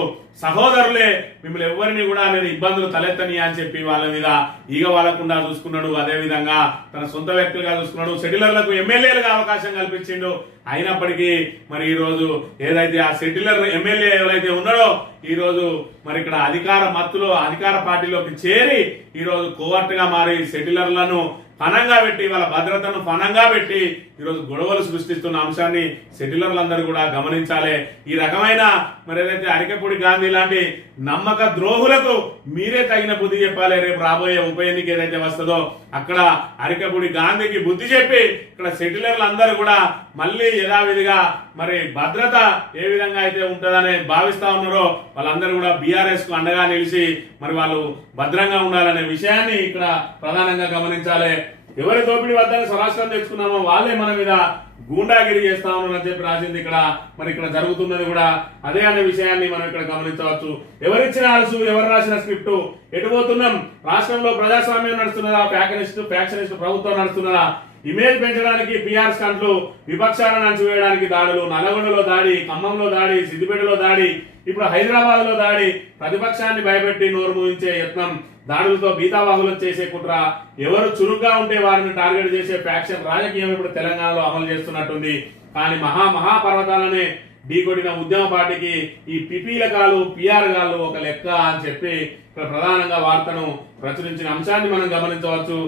సహోదరులే, మిమ్మల్ని ఎవరిని కూడా నేను ఇబ్బందులు తలెత్తనియా అని చెప్పి వాళ్ళ మీద ఈగ వాలకుండా చూసుకున్నాడు. అదే విధంగా తన సొంత వ్యక్తులుగా చూసుకున్నాడు. సెటిలర్లకు ఎమ్మెల్యేలుగా అవకాశం కల్పించిండు. అయినప్పటికీ మరి ఈ రోజు ఏదైతే ఆ సెటిలర్ ఎమ్మెల్యే ఎవరైతే ఉన్నాడో ఈ రోజు మరి ఇక్కడ అధికార మత్తులో అధికార పార్టీలోకి చేరి ఈ రోజు కోవర్ట్గా మారి సెటిలర్లను పనంగా పెట్టి వాళ్ళ భద్రతను పనంగా పెట్టి ఈరోజు గొడవలు సృష్టిస్తున్న అంశాన్ని సెటిలర్లందరూ కూడా గమనించాలి. ఈ రకమైన మరి ఏదైతే అరికెపూడి గాంధీ లాంటి నమ్మక ద్రోహులకు మీరే తగిన బుద్ధి చెప్పాలి. రేపు రాబోయే ఉప ఎన్నిక ఏదైతే వస్తుందో అక్కడ అరికెపూడి గాంధీకి బుద్ధి చెప్పి ఇక్కడ సెటిలర్లందరూ కూడా మళ్ళీ యథావిధిగా మరి భద్రత ఏ విధంగా అయితే ఉంటుందని భావిస్తా ఉన్నారో వాళ్ళందరూ కూడా బీఆర్ఎస్ కు అండగా నిలిచి మరి వాళ్ళు భద్రంగా ఉండాలనే విషయాన్ని ఇక్కడ ప్రధానంగా గమనించాలి. ఎవరి దోపిడీ వద్దని స్వరాష్ట్రం తెచ్చుకున్నామో వాళ్ళే మన మీద గూండాగిరి చేస్తా ఉన్నారని చెప్పి రాసింది ఇక్కడ. మరి ఇక్కడ జరుగుతున్నది కూడా అదే అనే విషయాన్ని మనం ఇక్కడ గమనించవచ్చు. ఎవరిచ్చిన అలసు, ఎవరు రాసిన స్క్రిప్ట్, ఎటుపోతున్నాం, రాష్ట్రంలో ప్రజాస్వామ్యం నడుస్తున్నదా, ఫ్యాక్షనిస్ట్ ప్రభుత్వం నడుస్తున్నదా, ఇమేజ్ పెంచడానికి పిఆర్ స్టంట్లు, విపక్షాలను అణచివేయడానికి దాడులు, నల్గొండలో దాడి, ఖమ్మంలో దాడి, సిద్దిపేటలో దాడి, ఇప్పుడు హైదరాబాద్ లో దాడి, ప్రతిపక్షాన్ని భయపెట్టి నోరు మూయించే యత్నం, దాడులతో బీతావాహులు చేసే కుట్ర, ఎవరు చురుగ్గా ఉంటే వారిని టార్గెట్ చేసే ఫ్యాక్షన్ రాజకీయం ఇప్పుడు తెలంగాణలో అమలు చేస్తున్నట్టుంది. కానీ మహాపర్వతాలనే ఢీకొట్టిన ఉద్యమ పార్టీకి ఈ పిపీలకాలు పిఆర్ గాళ్ళు ఒక లెక్క అని చెప్పి ఇక్కడ ప్రధానంగా వార్తను ప్రచురించిన అంశాన్ని మనం గమనించవచ్చు.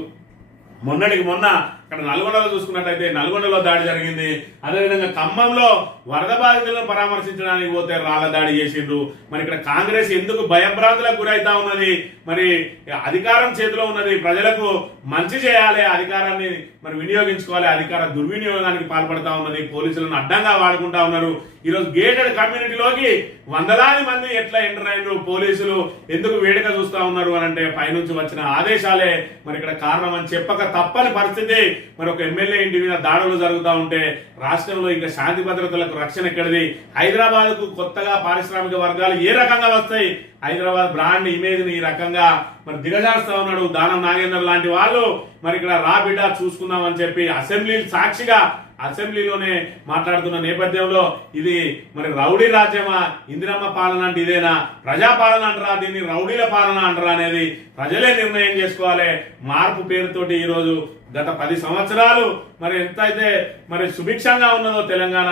మొన్నటికి మొన్న అక్కడ నల్గొండలో చూసుకున్నట్టయితే నల్గొండలో దాడి జరిగింది. అదేవిధంగా ఖమ్మంలో వరద బాధితులను పరామర్శించడానికి పోతే రాళ్ల దాడి చేసిండ్రు. మరి ఇక్కడ కాంగ్రెస్ ఎందుకు భయభ్రాంతులకు గురైతా ఉన్నది? మరి అధికారం చేతిలో ఉన్నది, ప్రజలకు మంచి చేయాలి, అధికారాన్ని మరి వినియోగించుకోవాలి, అధికార దుర్వినియోగానికి పాల్పడతా ఉన్నది, పోలీసులను అడ్డంగా వాడుకుంటా ఉన్నారు. ఈరోజు గేటెడ్ కమ్యూనిటీలోకి వందలాది మంది ఎట్లా ఎంటర్ అయినరు, పోలీసులు ఎందుకు వేడుక చూస్తా ఉన్నారు అని అంటే పైనుంచి వచ్చిన ఆదేశాలే మరి ఇక్కడ కారణం అని చెప్పక తప్పని పరిస్థితి. మరి ఒక ఎమ్మెల్యే ఇంటి మీద దాడులు జరుగుతూ ఉంటే రాష్ట్రంలో ఇంకా శాంతి భద్రతలకు రక్షణ ఎక్కడిది? హైదరాబాద్ కు కొత్తగా పారిశ్రామిక వర్గాలు ఏ రకంగా వస్తాయి? హైదరాబాద్ బ్రాండ్ ఇమేజ్ ని ఈ రకంగా మరి దిగజారుస్తా ఉన్నాడు దానం నాగేందర్ లాంటి వాళ్ళు. మరి ఇక్కడ రా బిడ్డ చూసుకుందాం అని చెప్పి అసెంబ్లీ సాక్షిగా అసెంబ్లీలోనే మాట్లాడుతున్న నేపథ్యంలో ఇది మరి రౌడీ రాజ్యమా, ఇందిరమ్మ పాలన అంటే ఇదేనా, ప్రజాపాలన అంటారా, దీన్ని రౌడీల పాలన అంటారా అనేది ప్రజలే నిర్ణయం చేసుకోవాలి. మార్పు పేరుతోటి ఈరోజు గత 10 సంవత్సరాలు మరి ఎంతైతే మరి సుభిక్షంగా ఉన్నదో తెలంగాణ,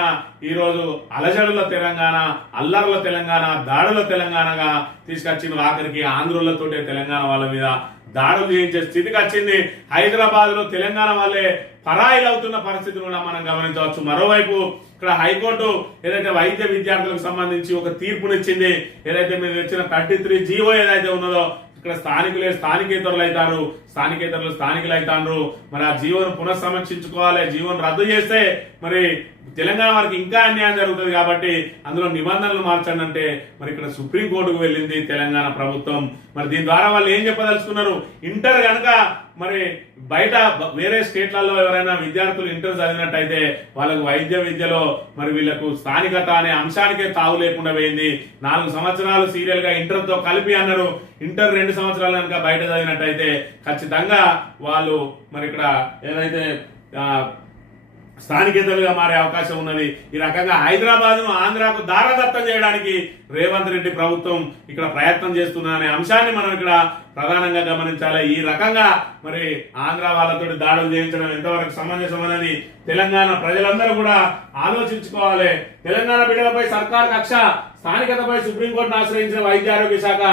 ఈ రోజు అలజడుల తెలంగాణ, అల్లర్ల తెలంగాణ, దాడుల తెలంగాణగా తీసుకొచ్చిన ఆఖరికి ఆంధ్రులతోటే తెలంగాణ వాళ్ళ మీద దాడులు చేయించే స్థితికి వచ్చింది. హైదరాబాద్ లో తెలంగాణ వాళ్ళే పరాయిలు అవుతున్న పరిస్థితిని కూడా మనం గమనించవచ్చు. మరోవైపు ఇక్కడ హైకోర్టు ఏదైతే వైద్య విద్యార్థులకు సంబంధించి ఒక తీర్పునిచ్చింది. ఏదైతే మీరు తెచ్చిన 33 జీవో ఏదైతే ఉన్నదో ఇక్కడ స్థానికులే స్థానికేతరులు అవుతారు, స్థానికేతరులు స్థానికులు అవుతారు. మరి ఆ జీవోను పునఃసమీక్షించుకోవాలి. జీవోను రద్దు చేస్తే మరి తెలంగాణ వారికి ఇంకా అన్యాయం జరుగుతుంది కాబట్టి అందులో నిబంధనలు మార్చండి అంటే మరి ఇక్కడ సుప్రీంకోర్టుకు వెళ్ళింది తెలంగాణ ప్రభుత్వం. మరి దీని ద్వారా వాళ్ళు ఏం చెప్పదలుచుకున్నారు? ఇంటర్ కనుక మరి బయట వేరే స్టేట్లలో ఎవరైనా విద్యార్థులు ఇంటర్ చదివినట్టయితే వాళ్ళకు వైద్య విద్యలో మరి వీళ్లకు స్థానికత అనే అంశానికే తావు లేకుండా పోయింది. 4 సంవత్సరాలు సీరియల్ గా ఇంటర్ తో కలిపి అన్నారు. ఇంటర్ 2 సంవత్సరాలు కనుక బయట చదివినట్టయితే ఖచ్చితంగా వాళ్ళు మరి ఇక్కడ ఏదైతే స్థానికేతలుగా మారే అవకాశం ఉన్నది. ఈ రకంగా హైదరాబాద్ ను ఆంధ్రాకు దారదత్తం చేయడానికి రేవంత్ రెడ్డి ప్రభుత్వం ఇక్కడ ప్రయత్నం చేస్తున్నా అనే అంశాన్ని మనం ఇక్కడ ప్రధానంగా గమనించాలి. ఈ రకంగా మరి ఆంధ్ర వాళ్ళతో దాడులు చేయించడం ఎంతవరకు సమంజసమని తెలంగాణ ప్రజలందరూ కూడా ఆలోచించుకోవాలి. తెలంగాణ బిడ్డలపై సర్కార్ కక్ష, స్థానికతపై సుప్రీంకోర్టును ఆశ్రయించిన వైద్య ఆరోగ్య శాఖ,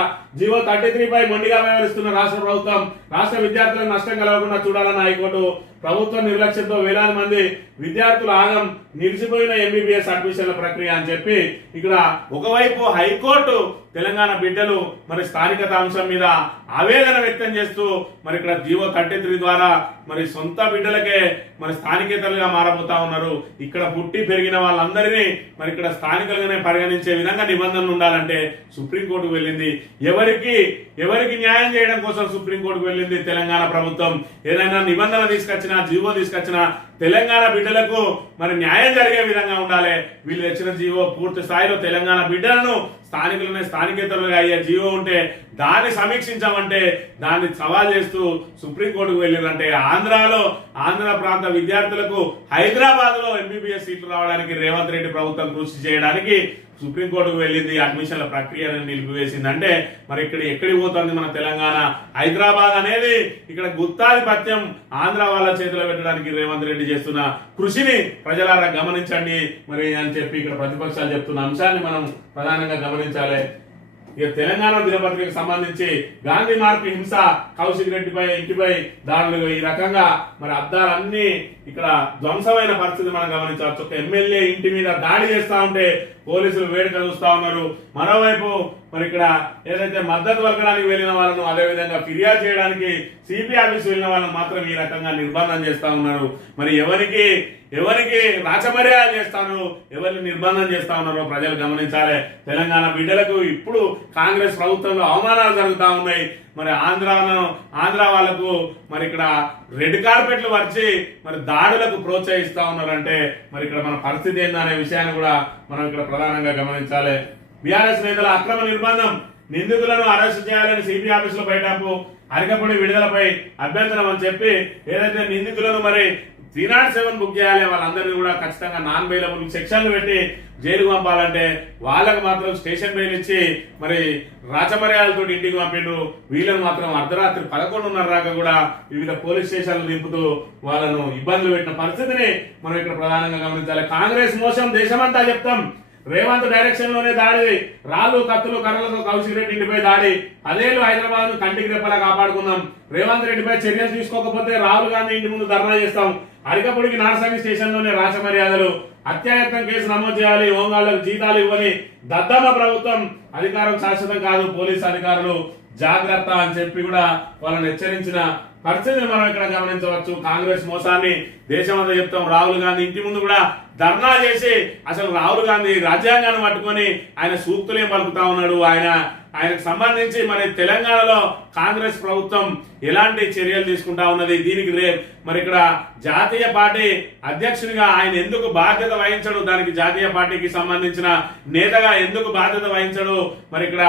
జీవో 33 పై మొండిగా వ్యవహరిస్తున్న రాష్ట్ర ప్రభుత్వం, రాష్ట్ర విద్యార్థులకు నష్టం కలగకుండా చూడాలన్న హైకోర్టు, ప్రభుత్వ నిర్లక్ష్యంతో వేలాది మంది విద్యార్థులు ఆగం, నిలిచిపోయిన ఎంబీబీఎస్ అడ్మిషన్ల ప్రక్రియ అని చెప్పి ఇక్కడ ఒకవైపు హైకోర్టు తెలంగాణ బిడ్డలు మరి స్థానికత అంశం మీద ఆవేదన వ్యక్తం చేస్తూ మరి ఇక్కడ జీవో 33 ద్వారా మరి సొంత బిడ్డలకే మరి స్థానికేతలుగా మారబోతా ఉన్నారు. ఇక్కడ పుట్టి పెరిగిన వాళ్ళందరినీ మరి ఇక్కడ స్థానికులుగానే పరిగణించే విధంగా నిబంధనలు ఉండాలంటే సుప్రీంకోర్టుకు వెళ్ళింది. ఎవరికి న్యాయం చేయడం కోసం సుప్రీంకోర్టుకు వెళ్ళింది తెలంగాణ ప్రభుత్వం. ఏదైనా నిబంధన తీసుకొచ్చినా, జీవో తీసుకొచ్చినా తెలంగాణ బిడ్డలకు మరి న్యాయం జరిగే విధంగా ఉండాలి. వీళ్ళు తెచ్చిన జీవో పూర్తి స్థాయిలో తెలంగాణ బిడ్డలను స్థానికులనే స్థానికేతరులుగా అయ్యే జీవో ఉంటే దాన్ని సమీక్షించామంటే దాన్ని సవాల్ చేస్తూ సుప్రీంకోర్టుకు వెళ్ళిందంటే ఆంధ్రాలో ఆంధ్ర ప్రాంత విద్యార్థులకు హైదరాబాద్ లో ఎంబీబీఎస్ సీట్లు రావడానికి రేవంత్ రెడ్డి ప్రభుత్వం కృషి చేయడానికి సుప్రీంకోర్టుకు వెళ్ళింది, అడ్మిషన్ల ప్రక్రియను నిలిపివేసింది. అంటే మరి ఇక్కడ ఎక్కడికి పోతుంది మన తెలంగాణ? హైదరాబాద్ అనేది ఇక్కడ గుత్తాధిపత్యం ఆంధ్ర వాళ్ళ చేతిలో పెట్టడానికి రేవంత్ రెడ్డి చేస్తున్న కృషిని ప్రజలారా గమనించండి మరి అని చెప్పి ఇక్కడ ప్రతిపక్షాలు చెప్తున్న అంశాన్ని మనం ప్రధానంగా గమనించాలి. ఇక తెలంగాణ దినపత్రికకు సంబంధించి గాంధీ మార్పు హింస, కౌశిక్ రెడ్డిపై ఇంటిపై దాడులు, ఈ రకంగా మరి అద్దాలన్నీ ఇక్కడ ధ్వంసమైన పరిస్థితి మనం గమనించవచ్చు. ఒక ఎమ్మెల్యే ఇంటి మీద దాడి చేస్తా ఉంటే పోలీసులు వేడుక చూస్తా ఉన్నారు. మరోవైపు మరి ఇక్కడ ఏదైతే మద్దతు పలకడానికి వెళ్ళిన వాళ్ళను, అదేవిధంగా ఫిర్యాదు చేయడానికి సిపి ఆఫీస్ వెళ్ళిన వాళ్ళని మాత్రం ఈ రకంగా నిర్బంధం చేస్తా ఉన్నారు. మరి ఎవరికి రాచమర్యాద చేస్తాను, ఎవరిని నిర్బంధం చేస్తా ఉన్నారో ప్రజలు గమనించాలి. తెలంగాణ బిడ్డలకు ఇప్పుడు కాంగ్రెస్ ప్రభుత్వంలో అవమానాలు జరుగుతా ఉన్నాయి. మరి ఆంధ్ర వాళ్ళకు మరి ఇక్కడ రెడ్ కార్పెట్లు వచ్చి మరి దాడులకు ప్రోత్సహిస్తా ఉన్నారంటే మరి ఇక్కడ మన పరిస్థితి ఏందనే విషయాన్ని కూడా మనం ఇక్కడ ప్రధానంగా గమనించాలి. బీఆర్ఎస్ నేతల అక్రమ నిర్బంధం, నిందితులను అరెస్టు చేయాలని సిపి ఆఫీసులో బయటపు, అరికపొడి విడుదలపై అభ్యంతరం అని చెప్పి ఏదైతే నిందితులను మరి 307 బుక్ చేయాలి, వాళ్ళందరినీ కూడా ఖచ్చితంగా నాన్ బెయిలబుల్ సెక్షన్లు పెట్టి జైలుకు పంపాలంటే వాళ్ళకు మాత్రం స్టేషన్ బెయిల్ ఇచ్చి మరి రాచమర్యాదలతో ఇంటికి పంపిండు. వీళ్ళని మాత్రం అర్ధరాత్రి 11:30 దాకా కూడా వివిధ పోలీస్ స్టేషన్లు దింపుతూ వాళ్ళను ఇబ్బందులు పెట్టిన పరిస్థితిని మనం ఇక్కడ ప్రధానంగా గమనించాలి. కాంగ్రెస్ మోసం దేశమంతా చెప్తాం. రేవంత్ డైరెక్షన్ లోనే దాడి, రాళ్లు కత్తులు కర్రలతో కౌశిక్ రెడ్డి ఇంటిపై దాడి, అదేళ్ళు హైదరాబాద్ ను కంటికి రెప్పలా కాపాడుకుందాం. రేవంత్ రెడ్డిపై చర్యలు తీసుకోకపోతే రాహుల్ గాంధీ ఇంటి ముందు ధర్నా చేస్తాం. అరికపొడికి నార్సాని స్టేషన్ లోనే రాచమర్యాదలు, హత్యాయత్నం కేసు నమోదు చేయాలి, హోంగార్డులకు జీతాలు ఇవ్వని దద్దమ్మ ప్రభుత్వం, అధికారం శాశ్వతం కాదు, పోలీసు అధికారులు జాగ్రత్త అని చెప్పి కూడా వాళ్ళని హెచ్చరించిన పరిస్థితిని మనం ఇక్కడ గమనించవచ్చు. కాంగ్రెస్ మోసాన్ని దేశమంతా చెప్తాం. రాహుల్ గాంధీ ఇంటి ముందు కూడా ధర్నా చేసి అసలు రాహుల్ గాంధీ రాజ్యాంగాన్ని పట్టుకొని ఆయన సూక్తులేం పలుకుతా ఉన్నాడు. ఆయనకు సంబంధించి మరి తెలంగాణలో కాంగ్రెస్ ప్రభుత్వం ఎలాంటి చర్యలు తీసుకుంటా ఉన్నది, దీనికి మరి ఇక్కడ జాతీయ పార్టీ అధ్యక్షునిగా ఆయన ఎందుకు బాధ్యత వహించడు, దానికి జాతీయ పార్టీకి సంబంధించిన నేతగా ఎందుకు బాధ్యత వహించడు, మరి ఇక్కడ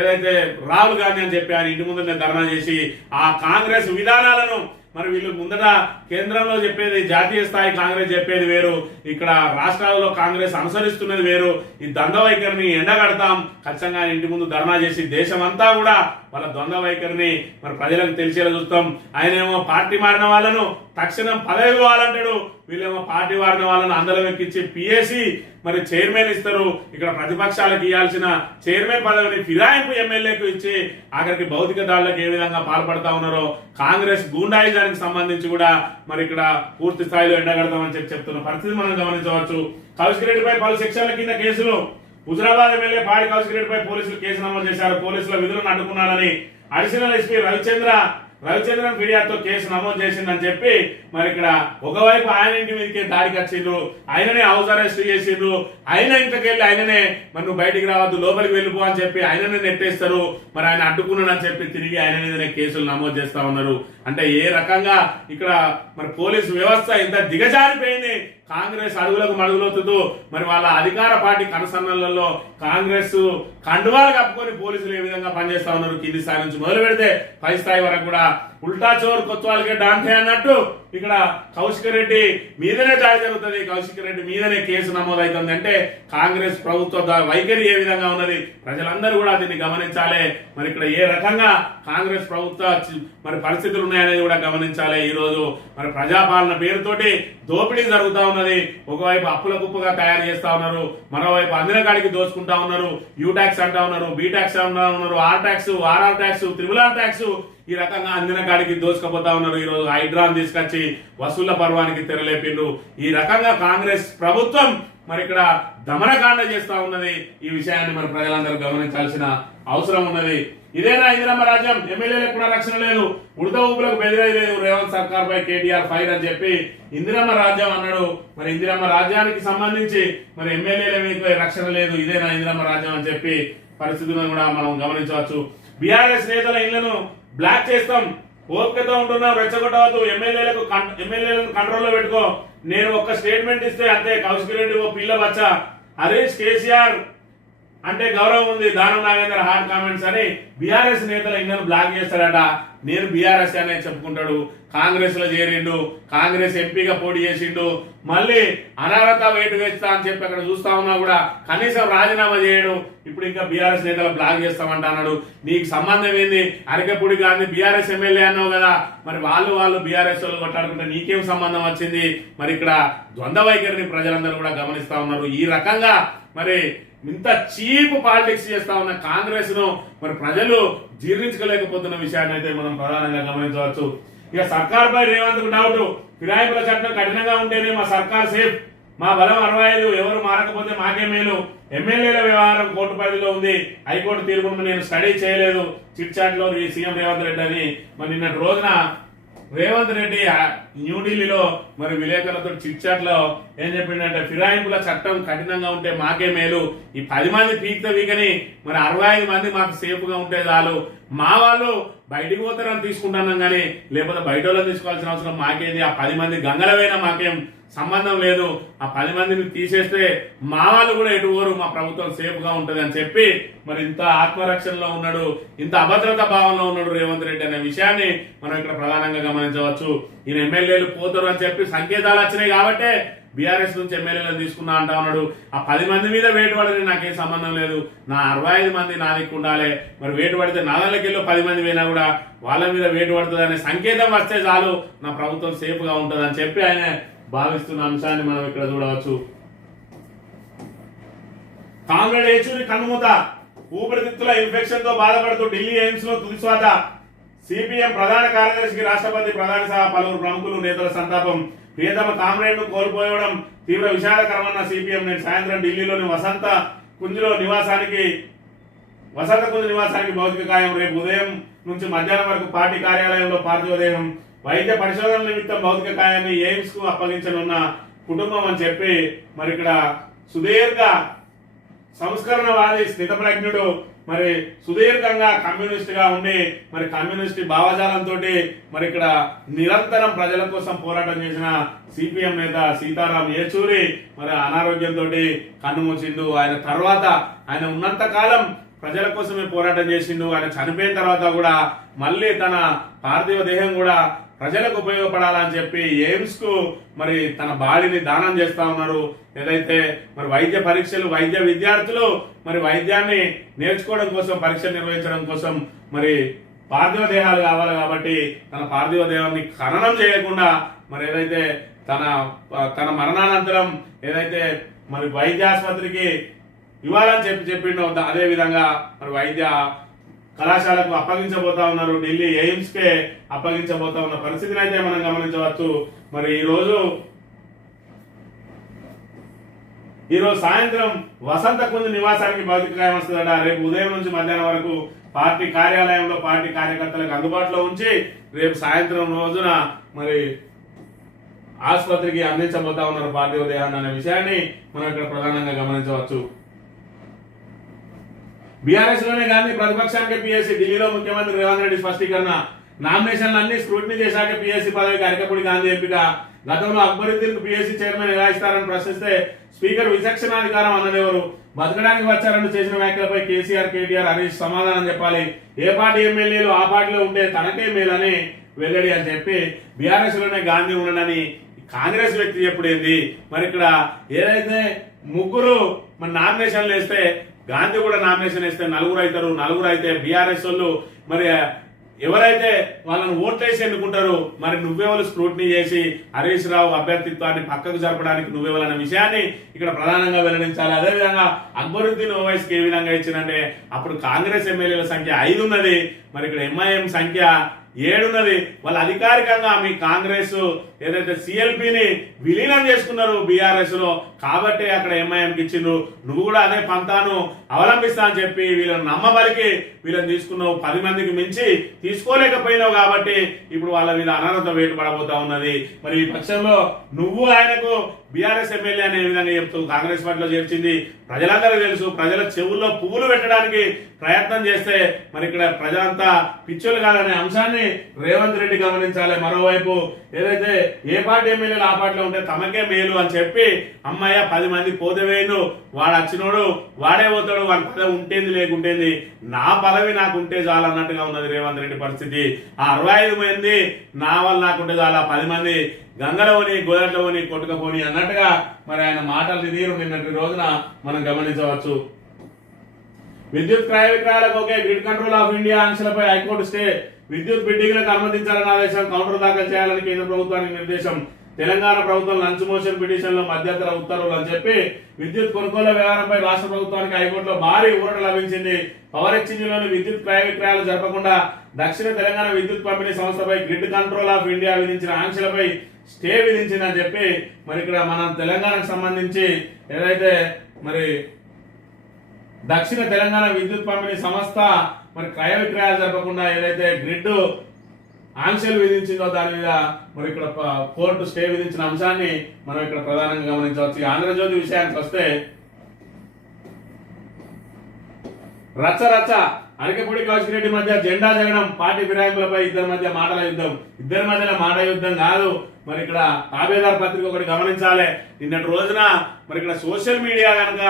ఏదైతే రాహుల్ గాంధీ అని చెప్పి ఆయన ఇంటి ముందు ధర్నా చేసి ఆ కాంగ్రెస్ విధానాలను మరి వీళ్ళు ముందట కేంద్రంలో చెప్పేది, జాతీయ స్థాయి కాంగ్రెస్ చెప్పేది వేరు, ఇక్కడ రాష్ట్రాలలో కాంగ్రెస్ అనుసరిస్తున్నది వేరు. ఈ ద్వంద్వ వైఖరిని ఎండగడతాం, ఖచ్చితంగా ఇంటి ముందు ధర్నా చేసి దేశమంతా కూడా వాళ్ళ ద్వంద్వ వైఖరిని మరి ప్రజలకు తెలిసేలా చూస్తాం. ఆయనేమో పార్టీ మారిన వాళ్ళను తక్షణం పదవి ఇవ్వాలంటాడు, వీళ్ళేమో పార్టీ మారిన వాళ్ళను అందరం ఎక్కించి పిఎసి మరి చైర్మన్ ఇస్తారు. ఇక్కడ ప్రతిపక్షాలకు ఇవ్వాల్సిన చైర్మన్ పదవిని ఫిరాయింపు ఎమ్మెల్యేకు ఇచ్చి ఆఖరికి భౌతిక దాడులకు ఏ విధంగా పాల్పడతా ఉన్నారో కాంగ్రెస్ గూండాయిజానికి సంబంధించి కూడా మరి ఇక్కడ పూర్తి స్థాయిలో ఎండగడతామని చెప్తున్న పరిస్థితి మనం గమనించవచ్చు. కౌశిక్ రెడ్డిపై పలు సెక్షన్ల కింద కేసులు, హుజరాబాద్ ఎమ్మెల్యే పాడి కౌశిక్ రెడ్డిపై పోలీసులు కేసు నమోదు చేశారు. పోలీసుల విధులను అడ్డుకున్నాడని అడిషనల్ ఎస్పీ రవిచంద్రన్ ఫిర్యాదుతో కేసు నమోదు చేసిందని చెప్పి మరి ఇక్కడ ఒకవైపు ఆయన ఇంటి మీదకే దాడికి వచ్చిండ్రు, ఆయననే హౌస్ అరెస్ట్ చేసిండ్రు, ఆయన ఇంటికెళ్ళి ఆయననే మరి నువ్వు బయటికి రావద్దు లోపలికి వెళ్ళిపో అని చెప్పి ఆయననే నెట్టేస్తారు. మరి ఆయన అడ్డుకున్నాడని చెప్పి తిరిగి ఆయన మీదనే కేసులు నమోదు చేస్తా ఉన్నారు. అంటే ఏ రకంగా ఇక్కడ మరి పోలీసు వ్యవస్థ ఇంత దిగజారిపోయింది. కాంగ్రెస్ అడుగులకు మడుగులవుతూ మరి వాళ్ళ అధికార పార్టీ కనసన్నలలో కాంగ్రెస్ కండువాలు కప్పుకొని పోలీసులు ఏ విధంగా పనిచేస్తా ఉన్నారు. కింది స్థాయి నుంచి మొదలు పెడితే పై స్థాయి వరకు కూడా ఉల్టా చోర్ కొత్తవాళ్ళకే డాంటే అన్నట్టు ఇక్కడ కౌశిక్ రెడ్డి మీదనే దాడి జరుగుతుంది, కౌశిక్ రెడ్డి మీదనే కేసు నమోదవుతుంది. అంటే కాంగ్రెస్ ప్రభుత్వ వైఖరి ఏ విధంగా ఉన్నది ప్రజలందరూ కూడా దీన్ని గమనించాలి. మరి ఇక్కడ ఏ రకంగా కాంగ్రెస్ ప్రభుత్వ మరి పరిస్థితులు ఉన్నాయనేది కూడా గమనించాలి. ఈ రోజు మరి ప్రజాపాలన పేరుతోటి దోపిడీ జరుగుతా ఉన్నది. ఒకవైపు అప్పుల కుప్పగా తయారు చేస్తా ఉన్నారు, మరోవైపు అందిన కాడికి దోచుకుంటా ఉన్నారు. యూ ట్యాక్స్ అంటా ఉన్నారు, బి ట్యాక్స్ అంటా ఉన్నారు, R tax, RR tax, triple R tax, ఈ రకంగా అందిన కాడికి దోచుకపోతా ఉన్నారు. ఈ రోజు హైడ్రాన్ తీసుకొచ్చి వసూళ్ల పర్వానికి తెరలేపిండ్రు. ఈ రకంగా కాంగ్రెస్ ప్రభుత్వం మరి ఇక్కడ దమనకాండ చేస్తా ఉన్నది. ఈ విషయాన్ని మరి ప్రజలందరూ గమనించాల్సిన అవసరం ఉన్నది. ఇదేనా ఇందిరమ్మ రాజ్యం? ఎమ్మెల్యేలకు కూడా రక్షణ లేదు, ఉడత ఊపులకు బెదిరేది లేదు. రేవంత్ సర్కార్ పై కేటీఆర్ ఫైర్ అని చెప్పి ఇందిరమ్మ రాజ్యం అన్నాడు. మరి ఇందిరమ్మ రాజ్యానికి సంబంధించి మరి ఎమ్మెల్యేల రక్షణ లేదు, ఇదేనా ఇందిరమ్మ రాజ్యం అని చెప్పి పరిస్థితులను కూడా మనం గమనించవచ్చు. బీఆర్ఎస్ నేతల ఇళ్లను బ్లాక్ చేస్తాం, ఓపికతో ఉంటున్నాం, రెచ్చగొట్టవద్దు, ఎమ్మెల్యేలను కంట్రోల్లో పెట్టుకో. నేను ఒక్క స్టేట్మెంట్ ఇస్తే అంతే, కౌశిక్ రెడ్డి ఓ పిల్ల బచ్చ, హరీష్ కేసీఆర్ అంటే గౌరవం ఉంది, దానం నాగేందర్ హార్డ్ కామెంట్స్ అని బీఆర్ఎస్ నేతల ఇళ్లను బ్లాక్ చేస్తాడట. నేను బీఆర్ఎస్ అనే చెప్పుకుంటాడు, కాంగ్రెస్ లో చేరిండు, కాంగ్రెస్ ఎంపీగా పోటీ చేసిండు, మళ్ళీ అనర్హత వేటు వేస్తా అని చెప్పి అక్కడ చూస్తా ఉన్నా కూడా కనీసం రాజీనామా చేయడు. ఇప్పుడు ఇంకా బీఆర్ఎస్ నేతలు బ్లాక్ చేస్తామంటున్నాడు. నీకు సంబంధం ఏంది? అరకపూడి గాంధీ బీఆర్ఎస్ ఎమ్మెల్యే అన్నావు కదా, మరి వాళ్ళు బీఆర్ఎస్ వాళ్ళు కొట్లాడుకుంటే నీకేం సంబంధం వచ్చింది? మరి ఇక్కడ ద్వంద్వ వైఖరిని ప్రజలందరూ కూడా గమనిస్తా ఉన్నారు. ఈ రకంగా మరి ఇంత చీప్ పాలిటిక్స్ చేస్తా ఉన్న కాంగ్రెస్ ను మరి ప్రజలు జీర్ణించుకోలేకపోతున్న విషయాన్ని అయితే మనం ప్రధానంగా గమనించవచ్చు. ఇక సర్కార్ పై రేవంత్ కు డౌట్, ఫిరాయింపుల చట్టం కఠినంగా ఉంటేనే మా సర్కార్ సేఫ్, మా బలం 65, ఎవరు మారకపోతే మాకే మేలు, ఎమ్మెల్యేల వ్యవహారం కోర్టు పరిధిలో ఉంది, హైకోర్టు తీర్పును నేను స్టడీ చేయలేదు, చిట్ చాట్ లో సీఎం రేవంత్ రెడ్డి అని మరి నిన్నటి రోజున రేవంత్ రెడ్డి న్యూఢిల్లీలో మరి విలేకరులతో చిట్ చాట్ లో ఏం చెప్పిండంటే ఫిరాయింపుల చట్టం కఠినంగా ఉంటే మాకే మేలు, ఈ 10 మంది పీక్త వీకని మరి 65 మంది మాకు సేఫ్ గా ఉంటే చాలు, మా వాళ్ళు బయటికి పోతారని తీసుకుంటున్నాం కానీ లేకపోతే బయట వాళ్ళని తీసుకోవాల్సిన అవసరం మాకేది, ఆ 10 మంది గంగలవైనా మాకేం సంబంధం లేదు, ఆ 10 మందిని తీసేస్తే మా వాళ్ళు కూడా ఎటు పోరు, మా ప్రభుత్వం సేఫ్ గా ఉంటది అని చెప్పి మరి ఇంత ఆత్మరక్షణలో ఉన్నాడు, ఇంత అభద్రతా భావంలో ఉన్నాడు రేవంత్ రెడ్డి అనే విషయాన్ని మనం ఇక్కడ ప్రధానంగా గమనించవచ్చు. ఈయన ఎమ్మెల్యేలు పోతారు అని చెప్పి సంకేతాలు వచ్చినాయి కాబట్టే బీఆర్ఎస్ నుంచి ఎమ్మెల్యేలను తీసుకున్నా అంటా ఉన్నాడు. ఆ 10 మంది మీద వేటు పడని నాకేం సంబంధం లేదు, నా 65 మంది నా దిక్కు ఉండాలి, మరి వేటు పడితే నా దానికెళ్ళి 10 మంది పోయినా కూడా వాళ్ళ మీద వేటు పడుతుంది అనే సంకేతం వస్తే చాలు, నా ప్రభుత్వం సేఫ్ గా ఉంటది అని చెప్పి ఆయన భావిస్తున్న అంశాన్ని మనం ఇక్కడ చూడవచ్చు. కామ్రేడ్ యేచూరి కన్నుమూత, ఊపిరితిత్తుల ఇన్ఫెక్షన్ తో బాధపడుతూ ఢిల్లీ ఎయిమ్స్ లో తుదిశ్వాస, సిపిఎం ప్రధాన కార్యదర్శికి రాష్ట్రపతి ప్రధాని సహా పలువురు ప్రముఖులు నేతల సంతాపం, ప్రియతమ కామ్రేడ్ ను కోల్పోవడం తీవ్ర విషాదకరమన్న సిపిఎం నేడు సాయంత్రం ఢిల్లీలోని వసంత కుంజ్ నివాసానికి భౌతిక కాయం, రేపు ఉదయం నుంచి మధ్యాహ్నం వరకు పార్టీ కార్యాలయంలో పార్థివ దేహం, వైద్య పరిశోధన నిమిత్తం భౌతిక కాయాన్ని ఎయిమ్స్ కు అప్పగించనున్న కుటుంబం అని చెప్పి మరి ఇక్కడ సుదీర్ఘ సంస్కరణవాది స్థితప్రజ్ఞుడు మరి సుదీర్ఘంగా కమ్యూనిస్ట్ గా ఉండి మరి కమ్యూనిస్ట్ భావజాలంతో మరి ఇక్కడ నిరంతరం ప్రజల కోసం పోరాటం చేసిన సిపిఎం నేత సీతారాం యేచూరి మరి అనారోగ్యంతో కన్నుమూచిండు. ఆయన తర్వాత ఆయన ఉన్నంత కాలం ప్రజల కోసమే పోరాటం చేసిండు. ఆయన చనిపోయిన తర్వాత కూడా మళ్ళీ తన పార్థివ దేహం కూడా ప్రజలకు ఉపయోగపడాలని చెప్పి ఎయిమ్స్ కు మరి తన బాడీని దానం చేస్తా ఉన్నారు. ఏదైతే మరి వైద్య పరీక్షలు, వైద్య విద్యార్థులు మరి వైద్యాన్ని నేర్చుకోవడం కోసం, పరీక్షలు నిర్వహించడం కోసం మరి పార్థివ దేహాలు కావాలి కాబట్టి తన పార్థివ దేహాన్ని ఖననం చేయకుండా మరి ఏదైతే తన మరణానంతరం ఏదైతే మరి వైద్యాసుపత్రికి ఇవ్వాలని చెప్పిండో అదే విధంగా మరి వైద్య కళాశాలకు అప్పగించబోతా ఉన్నారు. ఢిల్లీ ఎయిమ్స్ కే అప్పగించబోతా ఉన్న పరిస్థితిని అయితే మనం గమనించవచ్చు. మరి ఈరోజు సాయంత్రం వసంత కుంజ్ నివాసానికి భౌతిక కాయం వస్తుందట. రేపు ఉదయం నుంచి మధ్యాహ్నం వరకు పార్టీ కార్యాలయంలో పార్టీ కార్యకర్తలకు అందుబాటులో ఉంచి రేపు సాయంత్రం రోజున మరి ఆసుపత్రికి అందించబోతా ఉన్నారు పార్థివ దేహాన్ని అనే విషయాన్ని మనం ఇక్కడ ప్రధానంగా గమనించవచ్చు. బీఆర్ఎస్ లోనే కానీ ప్రతిపక్షానికి పిఎస్సీ, ఢిల్లీలో ముఖ్యమంత్రి రేవంత్ రెడ్డి స్పష్టీకరణ, నామినేషన్లు అన్ని స్క్రూటినీ చేశాక పిఎస్సీ పదవికి అరకపూడి గాంధీ ఎంపిక, గతంలో అక్బరుద్దీన్ కు పిఎస్సీ చైర్మన్ ఎలా ఇస్తారని ప్రశ్నిస్తే స్పీకర్ విచక్షణాధికారం అన్నదెవరు, బతకడానికి వచ్చారని చేసిన వ్యాఖ్యలపై కేసీఆర్, కేటీఆర్, హరీష్ సమాధానం చెప్పాలి, ఏ పార్టీ ఎమ్మెల్యేలు ఆ పార్టీలో ఉంటే తనకే మేలని వెల్లడి అని చెప్పి బీఆర్ఎస్ లోనే గాంధీ ఉండనని కాంగ్రెస్ వ్యక్తి చెప్పుడేంది. మరి ఇక్కడ ఏదైతే ముగ్గురు మరి నామినేషన్లు వేస్తే గాంధీ కూడా నామినేషన్ వేస్తే నలుగురు అవుతారు, నలుగురు అయితే బీఆర్ఎస్ వాళ్ళు మరి ఎవరైతే వాళ్ళని ఓట్లేసి ఎన్నుకుంటారు, మరి నువ్వెవరు స్క్రూటినీ చేసి హరీష్ రావు అభ్యర్థిత్వాన్ని పక్కకు జరపడానికి నువ్వెవరన్న విషయాన్ని ఇక్కడ ప్రధానంగా వెల్లడించాలి. అదేవిధంగా అక్బరుద్దీన్ ఓవైసీకి ఏ విధంగా ఇచ్చిందంటే అప్పుడు కాంగ్రెస్ ఎమ్మెల్యేల సంఖ్య 5 ఉన్నది, మరి ఇక్కడ ఎంఐఎం సంఖ్య 7 ఉన్నది. వాళ్ళు అధికారికంగా మీ కాంగ్రెస్ ఏదైతే సిఎల్పిని విలీనం చేసుకున్నారు బీఆర్ఎస్ లో, కాబట్టి అక్కడ ఎంఐఎంకి ఇచ్చిండ్రు. నువ్వు కూడా అదే పంతాను అవలంబిస్తా అని చెప్పి వీళ్ళని నమ్మబలికి వీళ్ళని తీసుకున్నావు. 10 మందికి మించి తీసుకోలేకపోయినావు కాబట్టి ఇప్పుడు వాళ్ళ మీద అనర్హత వేటు పడబోతా ఉన్నది. మరి ఈ పక్షంలో నువ్వు ఆయనకు బీఆర్ఎస్ ఎమ్మెల్యే అనే విధంగా చెప్తూ కాంగ్రెస్ పార్టీలో చేర్చింది ప్రజలందరికీ తెలుసు. ప్రజల చెవుల్లో పువ్వులు పెట్టడానికి ప్రయత్నం చేస్తే మరి ఇక్కడ ప్రజలంతా పిచ్చోలు కాదనే అంశాన్ని రేవంత్ రెడ్డి గమనించాలి. మరోవైపు ఏదైతే ఏ పార్టీ ఎమ్మెల్యేలు ఆ పార్టీలో ఉంటే తమకే మేలు అని చెప్పి అమ్మయ్య 10 మంది పోతే వేయను, వాడు వచ్చినోడు వాడే పోతాడు, వాడి పదవి ఉంటేంది లేకుంటేంది, నా పదవి నాకు ఉంటే చాలు అన్నట్టుగా ఉన్నది రేవంత్ రెడ్డి పరిస్థితి. ఆ 65 మంది నా వల్ల నాకుంటే చాలా 10 మంది గంగలవని గోదావరిలోని కొట్టుకపోని అన్నట్టుగా మరి ఆయన మాటలు తీరు నిన్నటి రోజున మనం గమనించవచ్చు. విద్యుత్ క్రయ విక్రయాలకు ఒకే గ్రిడ్ కంట్రోల్ ఆఫ్ ఇండియా ఆంక్షలపై హైకోర్టు స్టే. విద్యుత్ బిడ్డింగ్లకు అనుమతించాలని ఆదేశం, కౌంటర్ దాఖలు చేయాలని కేంద్ర ప్రభుత్వానికి నిర్దేశం. తెలంగాణ ప్రభుత్వం లంచ్ మోషన్ పిటిషన్లో మధ్యంతర ఉత్తర్వులు అని చెప్పి విద్యుత్ కొనుగోలు వ్యవహారంపై రాష్ట్ర ప్రభుత్వానికి హైకోర్టులో భారీ ఊరట లభించింది. పవర్ ఎక్స్చేంజ్లోని విద్యుత్ క్రయ విక్రయాలు జరపకుండా దక్షిణ తెలంగాణ విద్యుత్ పంపిణీ సంస్థపై గ్రిడ్ కంట్రోల్ ఆఫ్ ఇండియా విధించిన ఆంక్షలపై స్టే విధించిందని చెప్పి మరి ఇక్కడ మన తెలంగాణకు సంబంధించి ఏదైతే మరి దక్షిణ తెలంగాణ విద్యుత్ పంపిణీ సంస్థ మరి క్రయ విక్రయాలు జరపకుండా ఏదైతే గ్రిడ్ ఆంక్షలు విధించిందో దాని మీద మరి ఇక్కడ కోర్టు స్టే విధించిన అంశాన్ని మనం ఇక్కడ ప్రధానంగా గమనించవచ్చు. ఆంధ్రజ్యోతి విషయానికి వస్తే రచ్చ రచ్చ అరకెపూడి కౌశిక్ రెడ్డి మధ్య జెండా జగడం, పార్టీ ఫిరాయింపులపై ఇద్దరి మధ్య మాటల యుద్ధం. ఇద్దరి మధ్యన మాట యుద్ధం కాదు, మరి ఇక్కడ తాబేదార్ పత్రిక ఒకటి గమనించాలి. నిన్నటి రోజున మరి ఇక్కడ సోషల్ మీడియా కనుక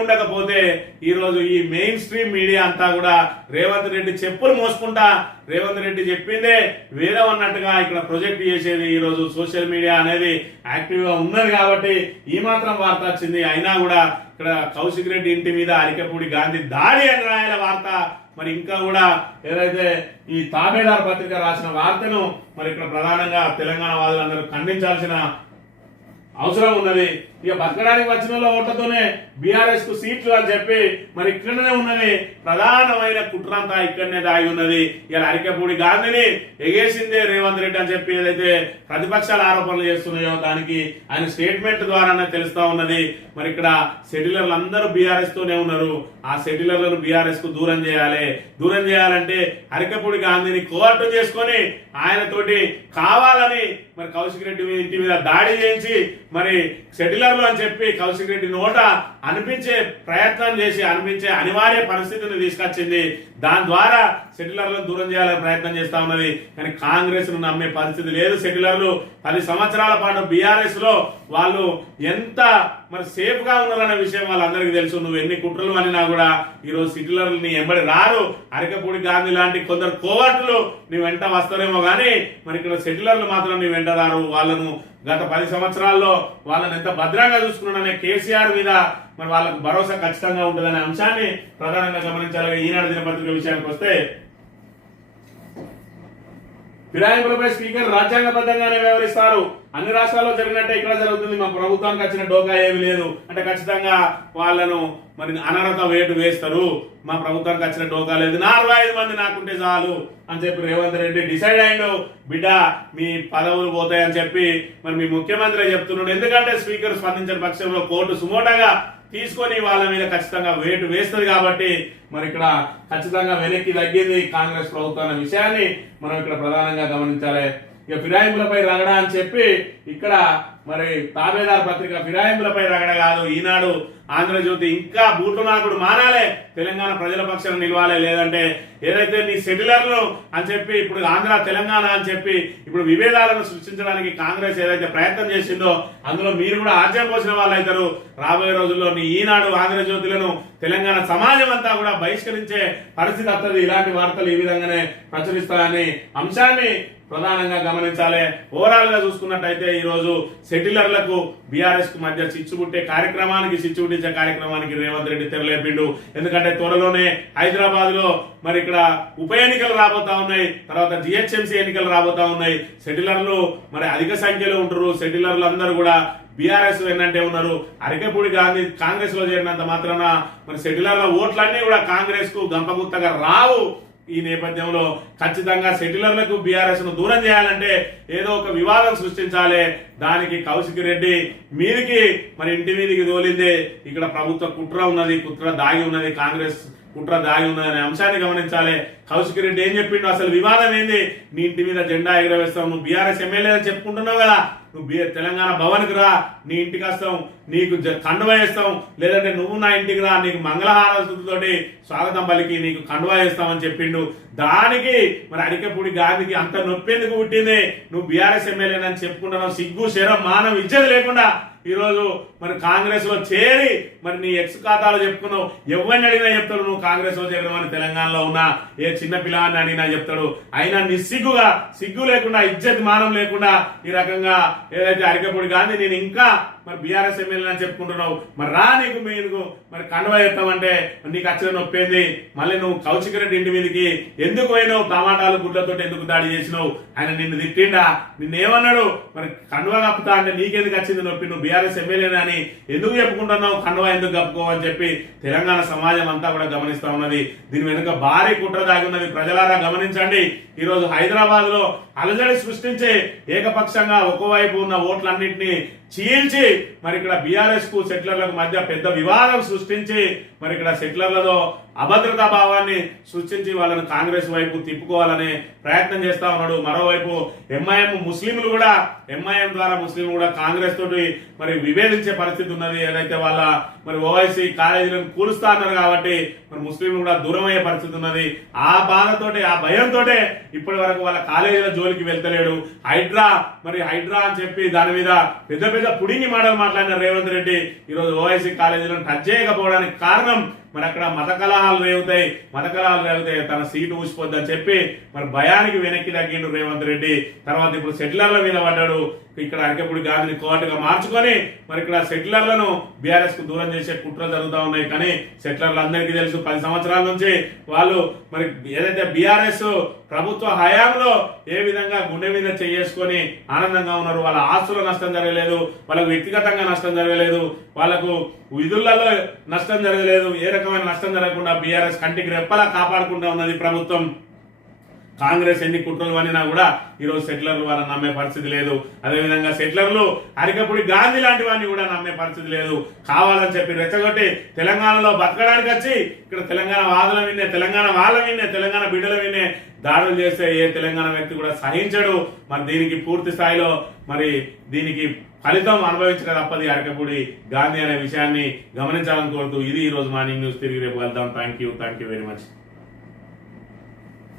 ఉండకపోతే ఈ రోజు ఈ మెయిన్ స్ట్రీమ్ మీడియా అంతా కూడా రేవంత్ రెడ్డి చెప్పులు మోసుకుంటా రేవంత్ రెడ్డి చెప్పిందే వేదం అన్నట్టుగా ఇక్కడ ప్రొజెక్ట్ చేసేది. ఈ రోజు సోషల్ మీడియా అనేది యాక్టివ్ గా ఉన్నది కాబట్టి ఈ మాత్రం వార్త వచ్చింది. అయినా కూడా ఇక్కడ కౌశిక్ రెడ్డి ఇంటి మీద అరికెపూడి గాంధీ దాడి అని రాయాల వార్త. మరి ఇంకా కూడా ఏదైతే ఈ తాబేదార్ పత్రిక రాసిన వార్తను మరి ఇక్కడ ప్రధానంగా తెలంగాణ వాదులందరూ ఖండించాల్సిన అవసరం ఉన్నది. ఇక బతకడానికి వచ్చిన ఓట్లతోనే బీఆర్ఎస్ కు సీట్లు అని చెప్పి మరి ఇక్కడనే ఉన్నది. ప్రధానమైన కుట్రంతా ఇక్కడనే దాగి ఉన్నది. ఇలా అరికెపూడి గాంధీని ఎగేసిందే రేవంత్ రెడ్డి అని చెప్పి ఏదైతే ప్రతిపక్షాలు ఆరోపణలు చేస్తున్నాయో దానికి ఆయన స్టేట్మెంట్ ద్వారానే తెలుస్తా ఉన్నది. మరి ఇక్కడ సెటిలర్లు అందరూ బీఆర్ఎస్ తోనే ఉన్నారు. ఆ సెటిలర్లను బీఆర్ఎస్ కు దూరం చేయాలి. దూరం చేయాలంటే అరికెపూడి గాంధీని కోఆర్టు చేసుకొని ఆయనతోటి కావాలని మరి కౌశిక్ రెడ్డి ఇంటి మీద దాడి చేయించి మరి సెటిలర్లు అని చెప్పి కౌశిక్ రెడ్డి నోట అనిపించే ప్రయత్నం చేసి అనిపించే అనివార్య పరిస్థితిని తీసుకొచ్చింది. దాని ద్వారా సెటిలర్లను దూరం చేయాలని ప్రయత్నం చేస్తా ఉన్నది. కానీ కాంగ్రెస్ ను నమ్మే పరిస్థితి లేదు. సెటిలర్లు 10 సంవత్సరాల పాటు బీఆర్ఎస్ లో వాళ్ళు ఎంత మరి సేఫ్ గా ఉన్నారనే విషయం వాళ్ళందరికీ తెలుసు. నువ్వు ఎన్ని కుట్రలు అనినా కూడా ఈ రోజు సెటిలర్లు నీ ఎంబడి రారు. అరికెపూడి గాంధీ లాంటి కొందరు కోవర్టులు నీ వెంట వస్తారేమో కానీ మరి ఇక్కడ సెటిలర్లు మాత్రం నీ వెంట రారు. వాళ్ళను గత 10 సంవత్సరాల్లో వాళ్ళని ఎంత భద్రంగా చూసుకున్నాడనే కేసీఆర్ మీద మరి వాళ్ళకు భరోసా ఖచ్చితంగా ఉంటుందనే అంశాన్ని ప్రధానంగా గమనించాలి. ఈనాడు దినపత్రిక విషయానికి వస్తే ఫిరాయింపులపై స్పీకర్ రాజ్యాంగబద్ధంగానే వ్యవహరిస్తారు. అన్ని రాష్ట్రాల్లో జరిగినట్టే ఇక్కడ జరుగుతుంది. మా ప్రభుత్వానికి వచ్చిన డోకా ఏమి లేదు అంటే ఖచ్చితంగా వాళ్ళను మరి అనర్హత వేటు వేస్తారు. మా ప్రభుత్వానికి వచ్చిన డోకా లేదు, 45 మంది నాకుంటే చాలు అని చెప్పి రేవంత్ రెడ్డి డిసైడ్ అయ్యిండు. బిడ్డ మీ పదవులు పోతాయని చెప్పి మరి మీ ముఖ్యమంత్రి చెప్తున్నాడు. ఎందుకంటే స్పీకర్ స్పందించిన పక్షంలో కోర్టు సుమోటగా తీసుకొని వాళ్ళ మీద ఖచ్చితంగా వేటు వేస్తుంది కాబట్టి మరి ఇక్కడ ఖచ్చితంగా వెనక్కి తగ్గింది కాంగ్రెస్ ప్రభుత్వం అనే విషయాన్ని మనం ఇక్కడ ప్రధానంగా గమనించాలి. ఇక ఫిరాయింపులపై రగడ అని చెప్పి ఇక్కడ మరి తాబేదార్ పత్రిక ఫిరాయింపులపై రగడ కాదు, ఈనాడు ఆంధ్రజ్యోతి ఇంకా బూటు నాకుడు మానాలే, తెలంగాణ ప్రజల పక్షాన నిలవాలి. లేదంటే ఏదైతే నీ సెటిలర్లు అని చెప్పి ఇప్పుడు ఆంధ్ర తెలంగాణ అని చెప్పి ఇప్పుడు విభేదాలను సృష్టించడానికి కాంగ్రెస్ ఏదైతే ప్రయత్నం చేసిందో అందులో మీరు కూడా ఆజ్యం పోసిన వాళ్ళు అవుతారు. రాబోయే రోజుల్లో నీ ఈనాడు ఆంధ్రజ్యోతులను తెలంగాణ సమాజం అంతా కూడా బహిష్కరించే పరిస్థితి వస్తుంది. ఇలాంటి వార్తలు ఈ విధంగానే ప్రచురిస్తాయని అంశాన్ని ప్రధానంగా గమనించాలి. ఓవరాల్ గా చూసుకున్నట్టయితే ఈ రోజు సెటిలర్లకు బీఆర్ఎస్ కు మధ్య చిచ్చు పుట్టించే కార్యక్రమానికి రేవంత్ రెడ్డి తెరలేపిండు. ఎందుకంటే త్వరలోనే హైదరాబాద్ లో మరి ఇక్కడ ఉప ఎన్నికలు రాబోతా ఉన్నాయి, తర్వాత జిహెచ్ఎంసీ ఎన్నికలు రాబోతా ఉన్నాయి. సెటిలర్లు మరి అధిక సంఖ్యలో ఉంటారు. సెటిలర్లు అందరూ కూడా బీఆర్ఎస్ ఏంటంటే ఉన్నారు. అరికెపూడి గాంధీ కాంగ్రెస్ లో చేరినంత మాత్రాన మరి సెటిలర్ల ఓట్లన్నీ కూడా కాంగ్రెస్ కు గంపగుత్తగా రావు. ఈ నేపథ్యంలో ఖచ్చితంగా సెటిలర్లకు బీఆర్ఎస్ ను దూరం చేయాలంటే ఏదో ఒక వివాదం సృష్టించాలి. దానికి కౌశిక్ రెడ్డి మీదికి మరి ఇంటి మీదికి తోలిందే ఇక్కడ ప్రభుత్వ కుట్ర ఉన్నది, కుట్ర దాగి ఉన్నది. కాంగ్రెస్ కుట్ర దాగి ఉన్నదనే అంశాన్ని గమనించాలి. కౌశిక్ రెడ్డి ఏం చెప్పిండు, అసలు వివాదం ఏంది, నీ ఇంటి మీద జెండా ఎగరవేస్తావు, నువ్వు బీఆర్ఎస్ ఎమ్మెల్యే అని చెప్పుకుంటున్నావు కదా, నువ్వు తెలంగాణ భవన్కి రా, నీ ఇంటికి వస్తాం, నీకు కండువా వేస్తాం, లేదంటే నువ్వు నా ఇంటికి రా, నీకు మంగళహారతులతోటి స్వాగతం పలికి నీకు కండువా వేస్తామని చెప్పిండు. దానికి మరి అరికెపూడి గాంధీకి అంత నొప్పి ఎందుకు పుట్టింది, నువ్వు బీఆర్ఎస్ ఎమ్మెల్యేనని చెప్పుకుంటున్నావు, సిగ్గు శరం మానవ ఇజ్జత లేకుండా ఈరోజు మరి కాంగ్రెస్ లో చేరి మరి నీ ఎక్స్ ఖాతాలో చెప్పుకున్నావు. ఎవరిని అడిగినా చెప్తాడు నువ్వు కాంగ్రెస్ లో చేరమని, తెలంగాణలో ఉన్నా ఏ చిన్న పిల్లవాడిని అడిగినా చెప్తాడు. అయినా నిస్సిగ్గుగా, సిగ్గు లేకుండా, ఇజ్జత్ మానం లేకుండా ఈ రకంగా ఏదైతే అరికెపూడి గాంధీ నేను ఇంకా మరి బీఆర్ఎస్ ఎమ్మెల్యే అని చెప్పుకుంటున్నావు, మరి రా నీకు మీరు మరి కండువా చేస్తామంటే నీకు వచ్చిన నొప్పింది. మళ్ళీ నువ్వు కౌశిక్ రెడ్డి ఇంటి మీదకి ఎందుకు పోయినావు, టమాటాలు గుడ్లతో ఎందుకు దాడి చేసినావు, ఆయన నిన్ను తిట్టిండా, నిన్నేమన్నాడు, మరి కండువా కప్పుతా అంటే నీకెందుకు వచ్చింది నొప్పి, నువ్వు బీఆర్ఎస్ ఎమ్మెల్యేనా అని ఎందుకు చెప్పుకుంటున్నావు, కండువా ఎందుకు కప్పుకోవని చెప్పి తెలంగాణ సమాజం అంతా కూడా గమనిస్తా ఉన్నది. దీని వెనుక భారీ కుట్ర దాగి ఉన్నది. ప్రజలారా గమనించండి. ఈరోజు హైదరాబాద్ లో అలజడి సృష్టించి ఏకపక్షంగా ఒకవైపు ఉన్న ఓట్లన్నింటినీ చీల్చి మరి ఇక్కడ బీఆర్ఎస్ కు సెటిలర్లకు మధ్య పెద్ద వివాదం సృష్టించి మరి ఇక్కడ సెటిలర్లలో అభద్రతా భావాన్ని సృష్టించి వాళ్ళని కాంగ్రెస్ వైపు తిప్పుకోవాలనే ప్రయత్నం చేస్తా ఉన్నాడు. మరోవైపు ముస్లింలు కూడా ఎంఐఎం ద్వారా ముస్లింలు కూడా కాంగ్రెస్ తోటి మరి విభేదించే పరిస్థితి ఉన్నది. ఏదైతే వాళ్ళ మరి ఓవైసీ కాలేజీలను కూలుస్తా అన్నారు కాబట్టి మరి ముస్లింలు కూడా దూరం అయ్యే పరిస్థితి ఉన్నది. ఆ బాధతోటి, ఆ భయంతో ఇప్పటి వరకు వాళ్ళ కాలేజీల జోలికి వెళ్తలేడు. హైడ్రా అని చెప్పి దాని మీద పెద్ద పెద్ద పుడింగి మాటలు మాట్లాడిన రేవంత్ రెడ్డి ఈరోజు ఓవైసీ కాలేజీలను టచ్ చేయకపోవడానికి కారణం మరి అక్కడ మత కలహాలు రేగుతాయి, తన సీటు ఊసిపోద్ది అని చెప్పి మరి భయానికి వెనక్కి తగ్గిండు రేవంత్ రెడ్డి. తర్వాత ఇప్పుడు సెటిలర్ల మీద పడ్డాడు. ఇక్కడ అరికెపూడి గాంధీని కోర్టుగా మార్చుకొని మరి ఇక్కడ సెటిలర్లను బీఆర్ఎస్ కు దూరం చేసే కుట్రలు జరుగుతూ ఉన్నాయి. కానీ సెటిలర్లు అందరికీ తెలుసు, 10 సంవత్సరాల నుంచి వాళ్ళు మరి ఏదైతే బీఆర్ఎస్ ప్రభుత్వ హయాంలో ఏ విధంగా గుండె మీద చేసుకొని ఆనందంగా ఉన్నారు. వాళ్ళ ఆస్తుల నష్టం జరగలేదు, వాళ్ళకు వ్యక్తిగతంగా నష్టం జరగలేదు, వాళ్ళకు విధులలో నష్టం జరగలేదు. ఏ రకమైన నష్టం జరగకుండా బీఆర్ఎస్ కంటికి రెప్పలా కాపాడుకుంటూ ఉన్నది ప్రభుత్వం. కాంగ్రెస్ ఎన్ని కుట్రలు అనినా కూడా ఈరోజు సెటిలర్లు వాళ్ళని నమ్మే పరిస్థితి లేదు. అదేవిధంగా సెటిలర్లు అరికెపూడి గాంధీ లాంటి వాడిని కూడా నమ్మే పరిస్థితి లేదు. కావాలని చెప్పి రెచ్చగొట్టి తెలంగాణలో బతకడానికి వచ్చి ఇక్కడ తెలంగాణ వాదుల విన్నే, తెలంగాణ వాళ్ళ విన్నే, తెలంగాణ బిడ్డల విన్నే దాడులు చేస్తే ఏ తెలంగాణ వ్యక్తి కూడా సహించడు. మరి దీనికి పూర్తి స్థాయిలో మరి దీనికి ఫలితం అనుభవించక తప్పది అరికెపూడి గాంధీ అనే విషయాన్ని గమనించాలని కోరుతూ ఇది ఈ రోజు మార్నింగ్ న్యూస్. తిరిగి రేపు వెళ్దాం. Thank you very much.